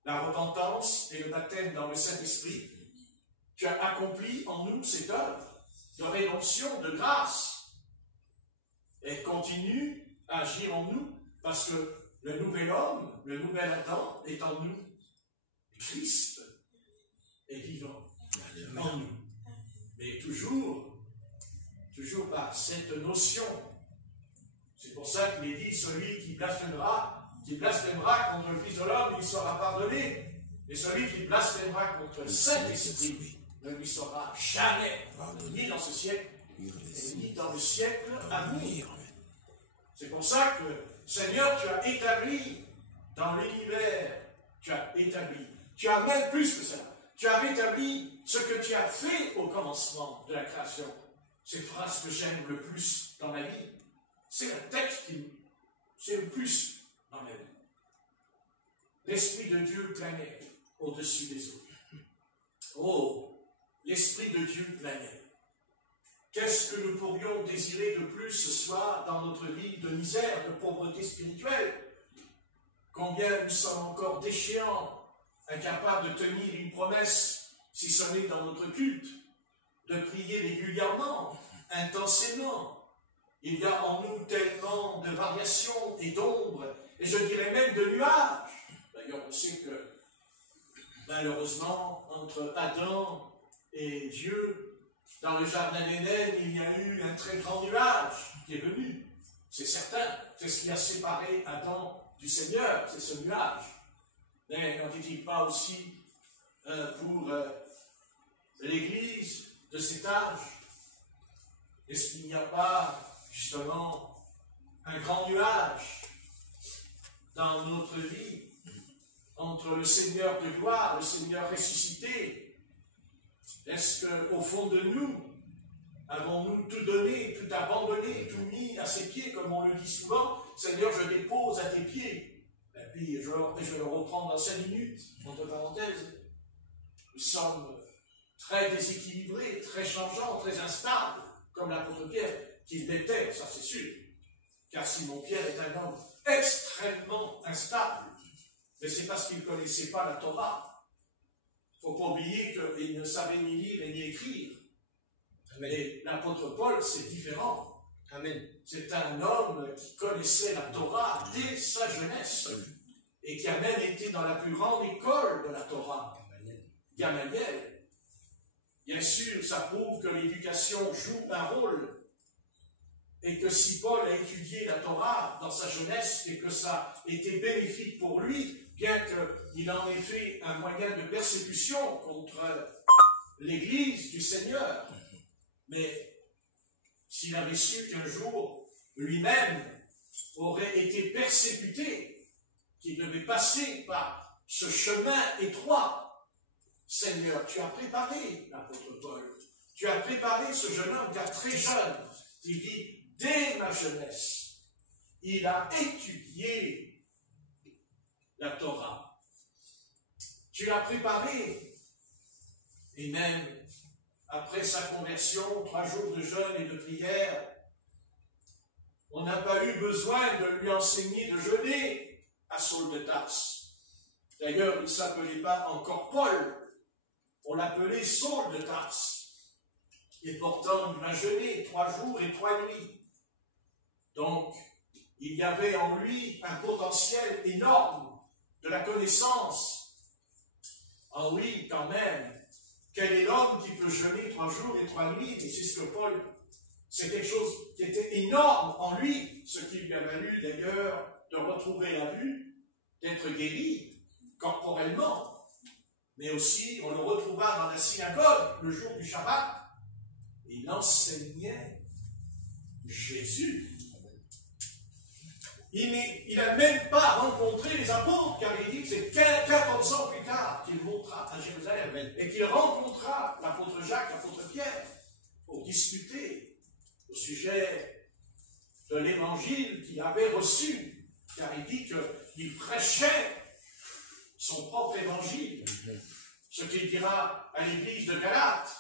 La repentance et le baptême dans le Saint-Esprit. Tu as accompli en nous cette œuvre de rédemption, de grâce. Et continue à agir en nous, parce que le nouvel homme, le nouvel Adam est en nous. Christ est vivant en nous. Mais toujours par cette notion. C'est pour ça qu'il est dit, celui qui blasphémera contre le Fils de l'homme, il sera pardonné. Et celui qui blasphémera contre le Saint-Esprit ne lui sera jamais, ni dans ce siècle, ni dans le siècle à venir. C'est pour ça que, Seigneur, tu as établi dans l'univers, tu as même plus que cela, tu as rétabli ce que tu as fait au commencement de la création. Cette phrase que j'aime le plus dans ma vie, c'est un texte c'est le plus dans ma vie. L'Esprit de Dieu planait au-dessus des eaux. Oh, l'Esprit de Dieu planait. Qu'est-ce que nous pourrions désirer de plus ce soir dans notre vie de misère, de pauvreté spirituelle? Combien nous sommes encore déchéants, incapables de tenir une promesse, si ce n'est dans notre culte, de prier régulièrement, intensément. Il y a en nous tellement de variations et d'ombres, et je dirais même de nuages. D'ailleurs, on sait que, malheureusement, entre Adam et Dieu, dans le jardin d'Éden, il y a eu un très grand nuage qui est venu. C'est certain, c'est ce qui a séparé Adam du Seigneur, c'est ce nuage. Mais n'en est-il pas aussi pour l'Église de cet âge? Est-ce qu'il n'y a pas, justement, un grand nuage dans notre vie entre le Seigneur de gloire, le Seigneur ressuscité? Est-ce qu'au fond de nous, avons-nous tout donné, tout abandonné, tout mis à ses pieds, comme on le dit souvent? Seigneur, je dépose à tes pieds. Et puis, je vais le reprendre dans 5 minutes, entre parenthèses. Nous sommes très déséquilibrés, très changeants, très instables, comme l'apôtre Pierre, qu'il l'était, ça c'est sûr. Car Simon-Pierre est un homme extrêmement instable. Mais c'est parce qu'il ne connaissait pas la Torah. faut pas oublier qu'il ne savait ni lire ni écrire. Amen. Et l'apôtre Paul, c'est différent. Amen. C'est un homme qui connaissait la Torah dès sa jeunesse et qui a même été dans la plus grande école de la Torah, Gamaliel. Bien sûr, ça prouve que l'éducation joue un rôle et que si Paul a étudié la Torah dans sa jeunesse et que ça a été bénéfique pour lui, bien qu'il en ait fait un moyen de persécution contre l'Église du Seigneur, mais s'il avait su qu'un jour, lui-même aurait été persécuté, qu'il devait passer par ce chemin étroit, Seigneur, tu as préparé l'apôtre Paul, tu as préparé ce jeune homme car très jeune, il dit, dès ma jeunesse, il a étudié la Torah. Tu l'as préparé, et même après sa conversion, 3 jours de jeûne et de prière, on n'a pas eu besoin de lui enseigner de jeûner à Saul de Tarse. D'ailleurs, il ne s'appelait pas encore Paul, on l'appelait Saul de Tarse. Et pourtant, il a jeûné 3 jours et 3 nuits. Donc, il y avait en lui un potentiel énorme de la connaissance. Ah oui, quand même, quel est l'homme qui peut jeûner 3 jours et 3 nuits? Et c'est ce que Paul, c'est quelque chose qui était énorme en lui, ce qui lui a valu d'ailleurs de retrouver la vue, d'être guéri corporellement. Mais aussi, on le retrouva dans la synagogue le jour du Shabbat. Il enseignait Jésus. Il n'a même pas rencontré les apôtres, car il dit que c'est 14 ans plus tard qu'il montera à Jérusalem et qu'il rencontra l'apôtre Jacques, l'apôtre Pierre, pour discuter au sujet de l'évangile qu'il avait reçu, car il dit qu'il prêchait son propre évangile, ce qu'il dira à l'église de Galate.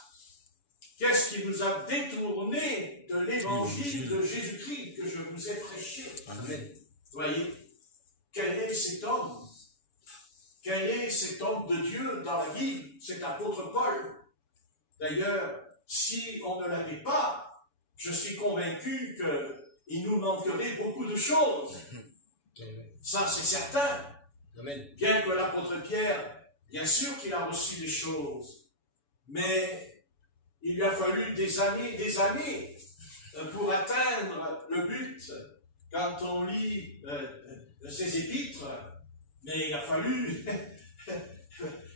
Qu'est-ce qui nous a détourné de l'évangile de Jésus-Christ que je vous ai prêché? Amen. Voyez, quel est cet homme? Quel est cet homme de Dieu dans la Bible, cet apôtre Paul? D'ailleurs, si on ne l'avait pas, je suis convaincu qu'il nous manquerait beaucoup de choses. Ça, c'est certain. Amen. Bien que l'apôtre Pierre, bien sûr qu'il a reçu des choses, mais il lui a fallu des années pour atteindre le but. Quand on lit ses épîtres, mais il a fallu,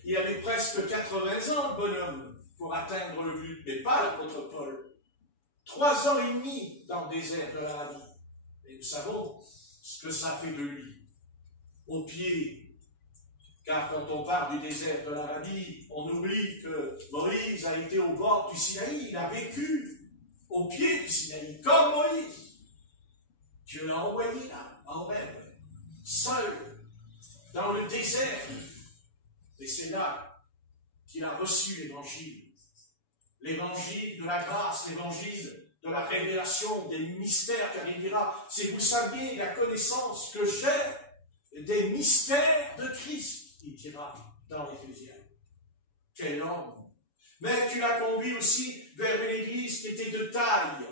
il avait presque 80 ans, le bonhomme, pour atteindre le but, mais pas l'apôtre Paul. 3 ans et demi dans le désert de l'Arabie. Et nous savons ce que ça fait de lui. Au pied, car quand on parle du désert de l'Arabie, on oublie que Moïse a été au bord du Sinaï, il a vécu au pied du Sinaï, comme Moïse. Dieu l'a envoyé là, en rêve, seul, dans le désert. Et c'est là qu'il a reçu l'évangile. L'évangile de la grâce, l'évangile de la révélation des mystères, car il dira, si vous saviez la connaissance que j'ai des mystères de Christ, il dira dans l'Éphésiens. Quel homme! Mais tu l'as conduit aussi vers une église qui était de taille,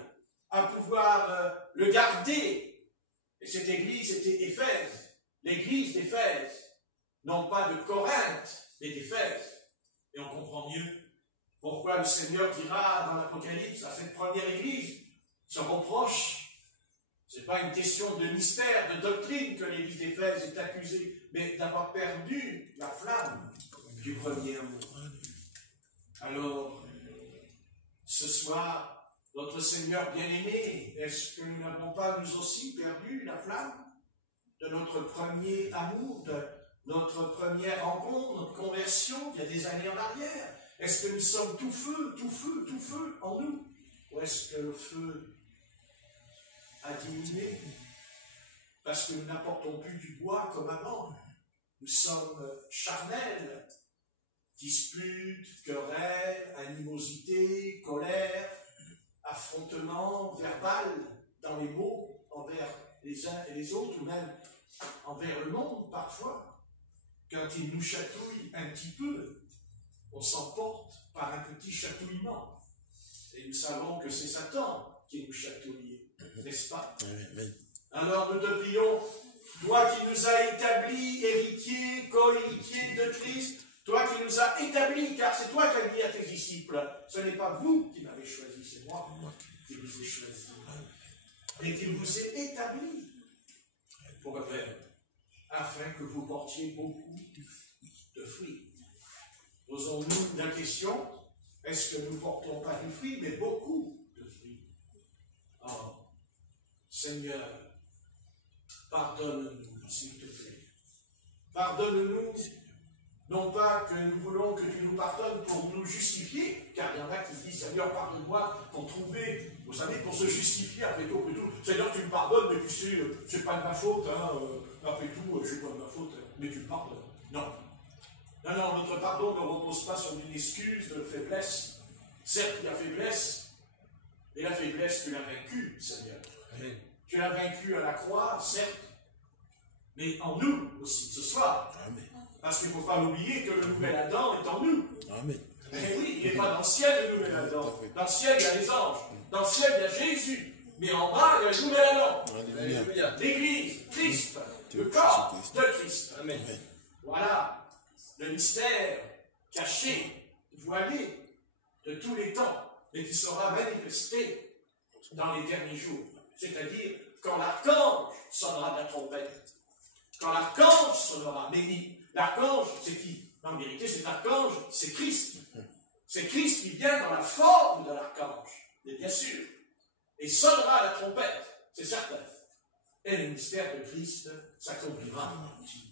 à pouvoir le garder. Et cette église était Éphèse, l'église d'Éphèse, non pas de Corinthe, mais d'Éphèse. Et on comprend mieux pourquoi le Seigneur dira dans l'Apocalypse à cette première église, se reproche. Ce n'est pas une question de mystère, de doctrine que l'église d'Éphèse est accusée, mais d'avoir perdu la flamme du premier amour. Alors, ce soir, notre Seigneur bien-aimé, est-ce que nous n'avons pas nous aussi perdu la flamme de notre premier amour, de notre première rencontre, notre conversion, il y a des années en arrière? Est-ce que nous sommes tout feu en nous? Ou est-ce que le feu a diminué parce que nous n'apportons plus du bois comme avant? Nous sommes charnels, disputes, querelles, animosité, colère, affrontement verbal dans les mots envers les uns et les autres, ou même envers le monde parfois, quand ils nous chatouillent un petit peu. on s'emporte par un petit chatouillement. Et nous savons que c'est Satan qui nous chatouille, n'est-ce pas? Alors nous te prions, toi qui nous as établis héritiers, co-héritiers de Christ, toi qui nous as établis, car c'est toi qui as dit à tes disciples, ce n'est pas vous qui m'avez choisi, c'est moi qui vous ai choisi. Et qu'il vous ait établi pour faire, afin que vous portiez beaucoup de fruits. Posons-nous la question, est-ce que nous ne portons pas du fruit, mais beaucoup de fruits? Oh, Seigneur, pardonne-nous, s'il te plaît. Pardonne-nous, non pas que nous voulons que tu nous pardonnes pour nous justifier, car il y en a qui disent, Seigneur, pardonne-moi, pour trouver, vous savez, pour se justifier, après tout, Seigneur, tu me pardonnes, mais tu sais, c'est pas de ma faute, hein, après tout, c'est pas de ma faute, mais tu me pardonnes. Non. Non, non, notre pardon ne repose pas sur une excuse de faiblesse. Certes, il y a faiblesse, mais la faiblesse, tu l'as vaincue, Seigneur. Amen. Tu l'as vaincue à la croix, certes, mais en nous aussi, ce soir. Amen. Parce qu'il ne faut pas oublier que le nouvel Adam est en nous. Amen. Mais oui, il n'est pas dans le ciel, le nouvel Adam. Dans le ciel, il y a les anges. Dans le ciel, il y a Jésus. Mais en bas, il y a le nouvel Adam. Alléluia. L'Église, Christ, le corps de Christ. Amen. Voilà le mystère caché, voilé de tous les temps, mais qui sera manifesté dans les derniers jours. C'est-à-dire quand l'archange sonnera de la trompette. Quand l'archange sonnera, mais l'archange, c'est qui? En vérité, cet archange, c'est Christ. C'est Christ qui vient dans la forme de l'archange, mais bien sûr. Et sonnera la trompette, c'est certain. Et le mystère de Christ s'accomplira.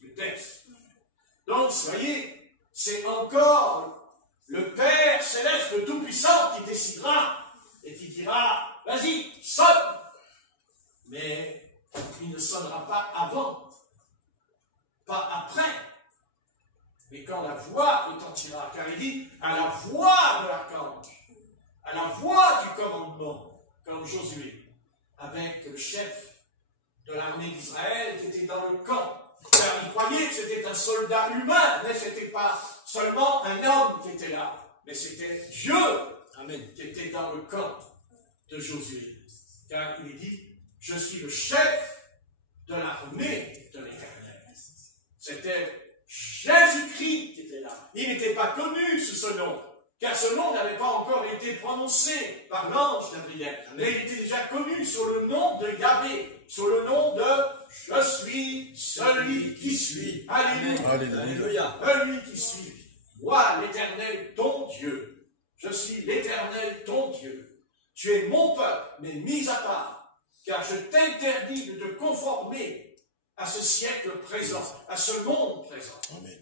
Le texte. Donc, voyez, c'est encore le Père céleste, le Tout-Puissant, qui décidera et qui dira, vas-y, sonne. Mais il ne sonnera pas avant, pas après, mais quand la voix retentira, car il dit, à la voix de l'archange, à la voix du commandement, comme Josué, avec le chef de l'armée d'Israël qui était dans le camp. Car il croyait que c'était un soldat humain, mais ce n'était pas seulement un homme qui était là, mais c'était Dieu. Amen. Qui était dans le camp de Josué. Car il dit, je suis le chef de l'armée de l'Éternel. C'était Jésus-Christ qui était là. Il n'était pas connu sous ce nom, car ce nom n'avait pas encore été prononcé par l'ange Gabriel. Mais il était déjà connu sous le nom de Yahvé, sous le nom de « Je suis celui qui suis ». Alléluia. Alléluia. Celui qui suis. Moi, l'Éternel, ton Dieu. Je suis l'Éternel, ton Dieu. Tu es mon peuple, mais mis à part, car je t'interdis de te conformer à ce siècle présent, à ce monde présent. Amen.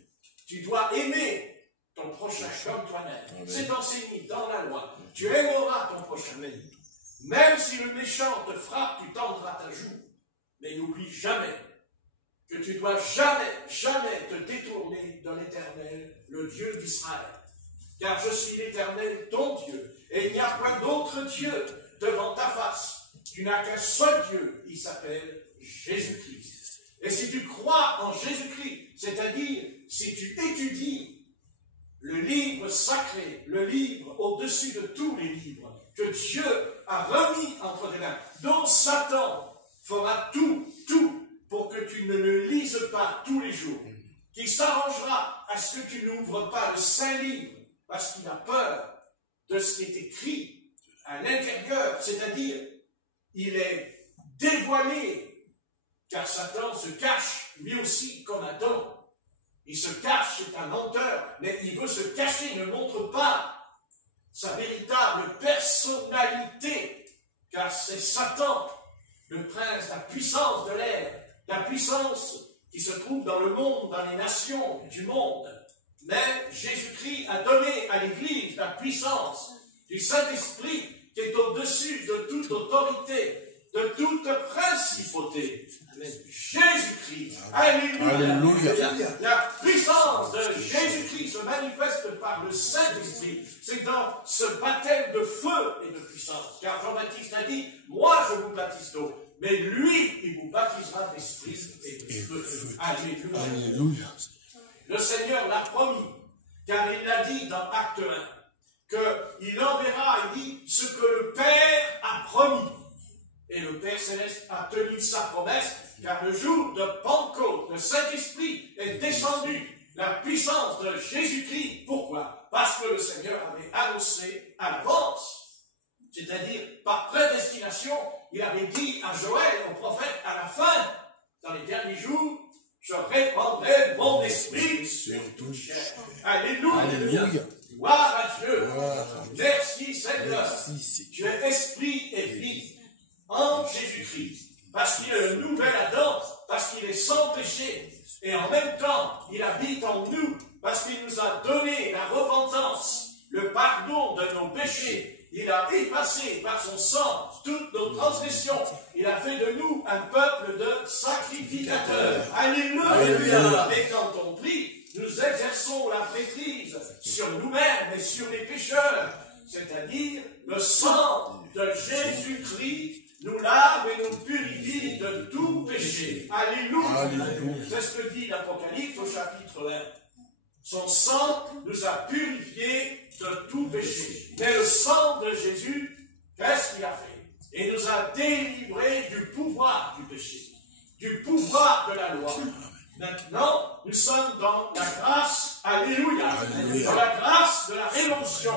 Tu dois aimer ton prochain comme toi-même. C'est enseigné dans la loi. Tu aimeras ton prochain. Même si le méchant te frappe, tu tendras ta joue. Mais n'oublie jamais que tu dois jamais te détourner de l'Éternel, le Dieu d'Israël. Car je suis l'Éternel, ton Dieu, et il n'y a point d'autre Dieu devant ta face. Tu n'as qu'un seul Dieu, il s'appelle Jésus-Christ. Et si tu crois en Jésus-Christ, c'est-à-dire si tu étudies le livre sacré, le livre au-dessus de tous les livres, que Dieu a remis entre tes mains, dont Satan fera tout pour que tu ne le lises pas tous les jours, qui s'arrangera à ce que tu n'ouvres pas le Saint-Livre, parce qu'il a peur de ce qui est écrit à l'intérieur, c'est-à-dire, il est dévoilé, car Satan se cache, lui aussi, comme Adam. Il se cache, c'est un menteur, mais il veut se cacher, il ne montre pas sa véritable personnalité, car c'est Satan, le prince, la puissance de l'air, la puissance qui se trouve dans le monde, dans les nations du monde. Mais Jésus-Christ a donné à l'Église la puissance du Saint-Esprit qui est au-dessus de toute autorité, de toute principauté. Jésus-Christ, alléluia. Alléluia. La puissance de Jésus-Christ se manifeste par le Saint-Esprit. C'est dans ce baptême de feu et de puissance. Car Jean-Baptiste a dit, moi je vous baptise d'eau, mais lui, il vous baptisera d'esprit et de feu. Alléluia. Alléluia. Le Seigneur l'a promis. car il l'a dit dans Acte 1, qu'il enverra, il dit, ce que le Père a promis. Et le Père Céleste a tenu sa promesse, car le jour de Pentecôte, le Saint-Esprit est descendu, la puissance de Jésus-Christ. Pourquoi? Parce que le Seigneur avait annoncé à l'avance, c'est-à-dire par prédestination, il avait dit à Joël, au prophète, à la fin, dans les derniers jours, je répandrai mon esprit sur toute chair. Alléluia. Alléluia. Gloire à Dieu. Gloire à Dieu. Merci Seigneur. Merci, Seigneur. Tu es esprit et vie en Jésus-Christ. Parce qu'il est le nouvel Adam, parce qu'il est sans péché. Et en même temps, il habite en nous, parce qu'il nous a donné la repentance, le pardon de nos péchés. Il a effacé par son sang toutes nos transgressions. Il a fait de nous un peuple de sacrificateurs. Alléluia. Alléluia. Et quand on prie, nous exerçons la maîtrise sur nous-mêmes et sur les pécheurs. C'est-à-dire, le sang de Jésus-Christ nous lave et nous purifie de tout péché. Alléluia. Alléluia. C'est ce que dit l'Apocalypse au chapitre 1. Son sang nous a purifiés de tout péché. Mais le sang de Jésus, qu'est-ce qu'il a fait? Il nous a délivrés du pouvoir du péché, du pouvoir de la loi. Maintenant, nous sommes dans la grâce, alléluia, Alléluia. dans la grâce de la rédemption,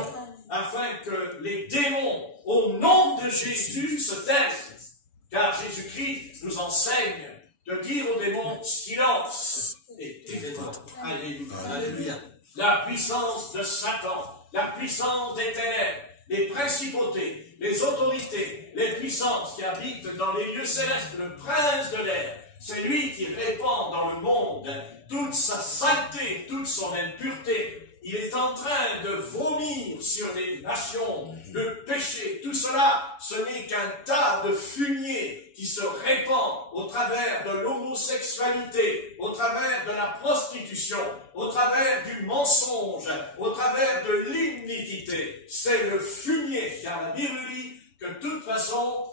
afin que les démons, au nom de Jésus, se taisent. Car Jésus-Christ nous enseigne de dire aux démons, silence, et taisez-vous. Alléluia. Alléluia. La puissance de Satan, la puissance des ténèbres, les principautés, les autorités, les puissances qui habitent dans les lieux célestes, le prince de l'air, c'est lui qui répand dans le monde toute sa saleté, toute son impureté. Il est en train de vomir sur les nations le péché. Tout cela, ce n'est qu'un tas de fumier qui se répand au travers de l'homosexualité, au travers de la prostitution, au travers du mensonge, au travers de l'iniquité. C'est le fumier, car la Bible dit que de toute façon,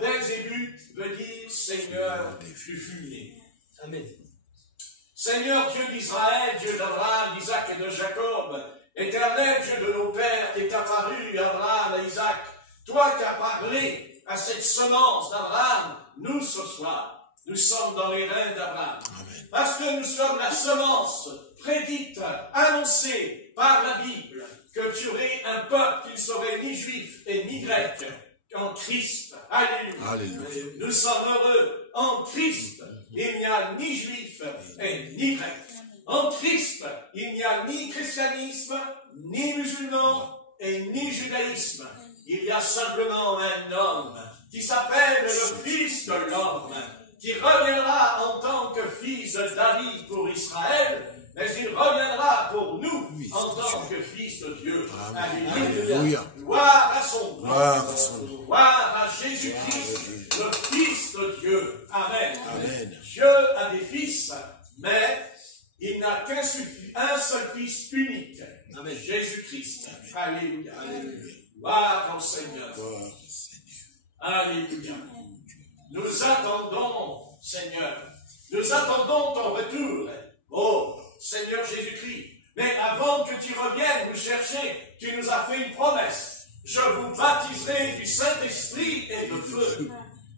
Belzébuth veut dire Seigneur du fumier. Amen. Seigneur Dieu d'Israël, Dieu d'Abraham, d'Isaac et de Jacob, Éternel Dieu de nos pères, t'es apparu à Abraham, à Isaac, toi qui as parlé à cette semence d'Abraham, nous ce soir, nous sommes dans les reins d'Abraham. Parce que nous sommes la semence prédite, annoncée par la Bible, que tu aurais un peuple qui ne serait ni juif et ni grec, en Christ. Alléluia. Alléluia. Nous sommes heureux en Christ. Il n'y a ni juif et ni grec. En Christ, il n'y a ni christianisme, ni musulman et ni judaïsme. Il y a simplement un homme qui s'appelle le Fils de l'homme, qui reviendra en tant que fils de David pour Israël, mais il reviendra pour nous en tant que fils de Dieu. Alléluia. Gloire à son nom. Gloire à Jésus-Christ, le Fils de Dieu. Amen. Amen. Dieu a des fils, mais il n'a un seul Fils unique. Amen. Jésus-Christ. Alléluia. Alléluia. Gloire au Seigneur. Gloire au Seigneur. Alléluia. Nous attendons, Seigneur. Nous attendons ton retour. Oh, Seigneur Jésus-Christ. Mais avant que tu reviennes nous chercher, tu nous as fait une promesse. Je vous baptiserai du Saint-Esprit et de feu.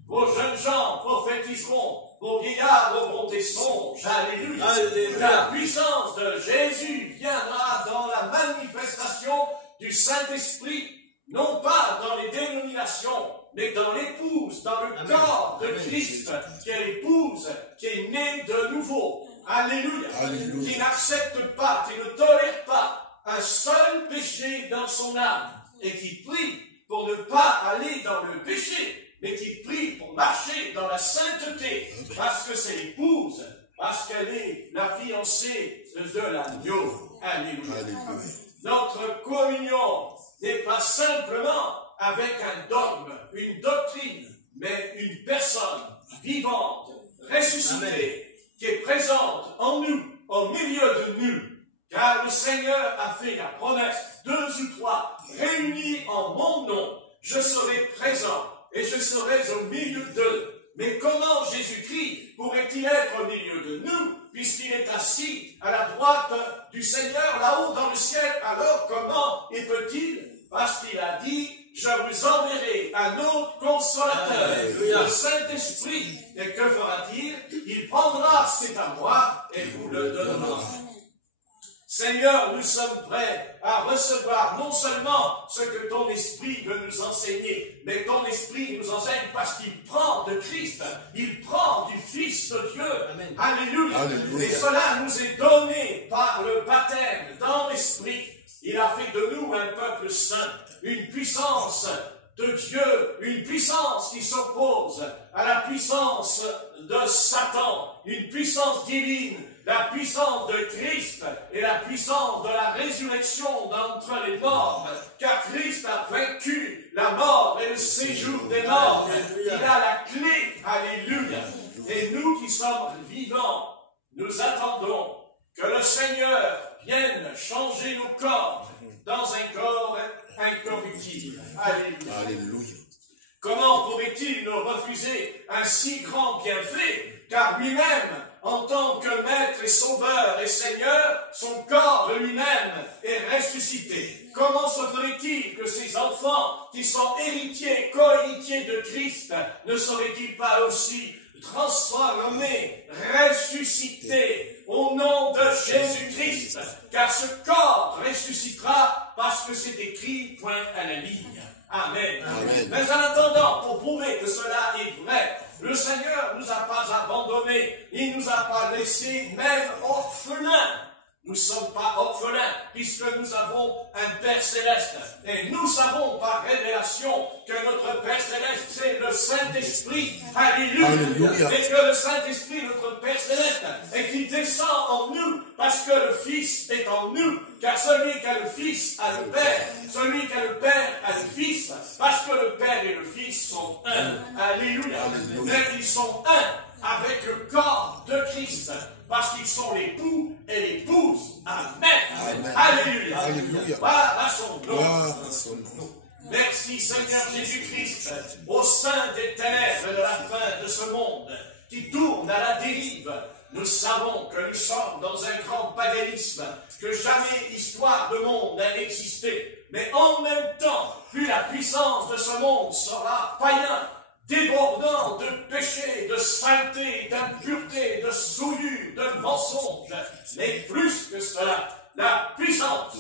Vos jeunes gens prophétiseront, vos vieillards auront des songes. Alléluia. Alléluia. La puissance de Jésus viendra dans la manifestation du Saint-Esprit, non pas dans les dénominations, mais dans l'épouse, dans le corps de Christ, qui est l'épouse, qui est née de nouveau. Alléluia. Alléluia. Qui n'accepte pas, qui ne tolère pas un seul péché dans son âme, et qui prie pour ne pas aller dans le péché, mais qui prie pour marcher dans la sainteté, parce que c'est l'épouse, parce qu'elle est la fiancée de l'agneau. Alléluia. Alléluia. Notre communion n'est pas simplement avec un dogme, une doctrine, mais une personne vivante, ressuscitée, qui est présente en nous, au milieu de nous. Car le Seigneur a fait la promesse, 2 ou 3 réunis en mon nom, je serai présent et je serai au milieu d'eux. Mais comment Jésus-Christ pourrait-il être au milieu de nous, puisqu'il est assis à la droite du Seigneur, là-haut dans le ciel? Alors comment y peut-il? Parce qu'il a dit, je vous enverrai un autre consolateur, le Saint-Esprit. Et que fera-t-il? Il prendra ce qui est à moi et vous le donnera. Seigneur, nous sommes prêts à recevoir non seulement ce que ton Esprit veut nous enseigner, mais ton Esprit nous enseigne parce qu'il prend de Christ, il prend du Fils de Dieu. Amen. Alléluia. Alléluia. Et cela nous est donné par le baptême dans l'Esprit. Il a fait de nous un peuple saint, une puissance de Dieu, une puissance qui s'oppose à la puissance de Satan, une puissance divine, la puissance de Christ et la puissance de la résurrection d'entre les morts, car Christ a vaincu la mort et le séjour des morts. Il a la clé, alléluia. Et nous qui sommes vivants, nous attendons que le Seigneur vienne changer nos corps dans un corps incorruptible. Alléluia. Alléluia. Comment pourrait-il nous refuser un si grand bienfait, car lui-même, en tant que Maître et Sauveur et Seigneur, son corps lui-même est ressuscité. Comment se ferait-il que ces enfants, qui sont héritiers, co-héritiers de Christ, ne seraient-ils pas aussi transformés, ressuscités au nom de Jésus-Christ? Car ce corps ressuscitera parce que c'est écrit point à la ligne. Amen. Amen. Mais en attendant, pour prouver que cela est vrai, le Seigneur ne nous a pas abandonnés, il ne nous a pas laissés même orphelins. Nous ne sommes pas orphelins, puisque nous avons un Père Céleste. Et nous savons par révélation que notre Père Céleste, c'est le Saint-Esprit. Alléluia. Alléluia. Et que le Saint-Esprit, notre Père Céleste, et qu'il descend en nous, parce que le Fils est en nous. Car celui qui a le Fils a le Père. Celui qui a le Père a le Fils. Parce que le Père et le Fils sont un. Alléluia. Mais ils sont un avec le corps de Christ. Parce qu'ils sont l'époux et l'épouse. Amen. Amen. Alléluia. Alléluia. Voilà son nom. Merci Seigneur Jésus-Christ, au sein des ténèbres de la fin de ce monde, qui tourne à la dérive. Nous savons que nous sommes dans un grand paganisme, que jamais histoire de monde n'a existé. Mais en même temps, plus la puissance de ce monde sera païen, débordant de péché, de saleté, d'impureté, de souillure, de mensonge. Mais plus que cela, la puissance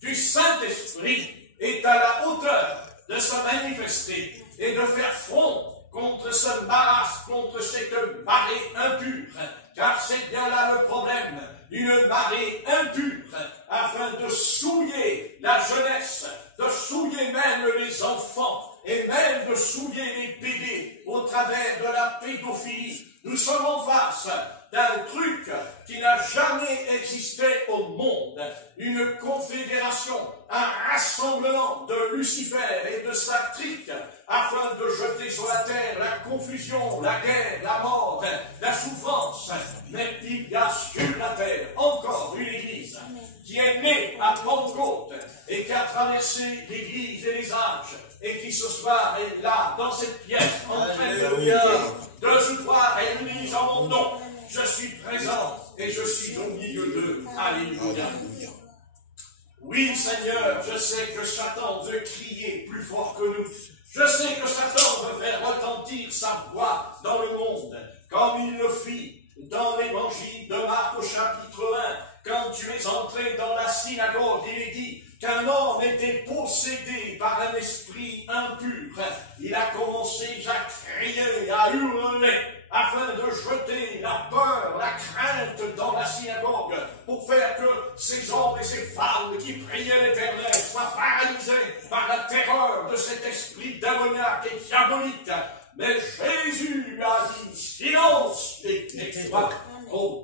du Saint-Esprit est à la hauteur de se manifester et de faire front contre ce marasme, contre cette marée impure. Car c'est bien là le problème, une marée impure, afin de souiller la jeunesse, de souiller même les enfants, et même de souiller les bébés au travers de la pédophilie. Nous sommes en face d'un truc qui n'a jamais existé au monde, une confédération, un rassemblement de Lucifer et de sa clique, afin de jeter sur la terre la confusion, la guerre, la mort, la souffrance. Mais il y a sur la terre encore une église qui est née à Pentecôte et qui a traversé l'église et les âges, et qui ce soir est là, dans cette pièce, en train de prier, de se voir et nous disent en mon nom, je suis présent et je suis au milieu d'eux. Alléluia. Oui, Seigneur, je sais que Satan veut crier plus fort que nous. Je sais que Satan veut faire retentir sa voix dans le monde, comme il le fit dans l'évangile de Marc au chapitre 1. Quand tu es entré dans la synagogue, il est dit qu'un homme était possédé par un esprit impur. Il a commencé à crier, à hurler, afin de jeter la peur, la crainte dans la synagogue, pour faire que ces hommes et ces femmes qui priaient l'Éternel soient paralysés par la terreur de cet esprit démoniaque et diabolique. Mais Jésus lui a dit, silence, et tais-toi. Oh,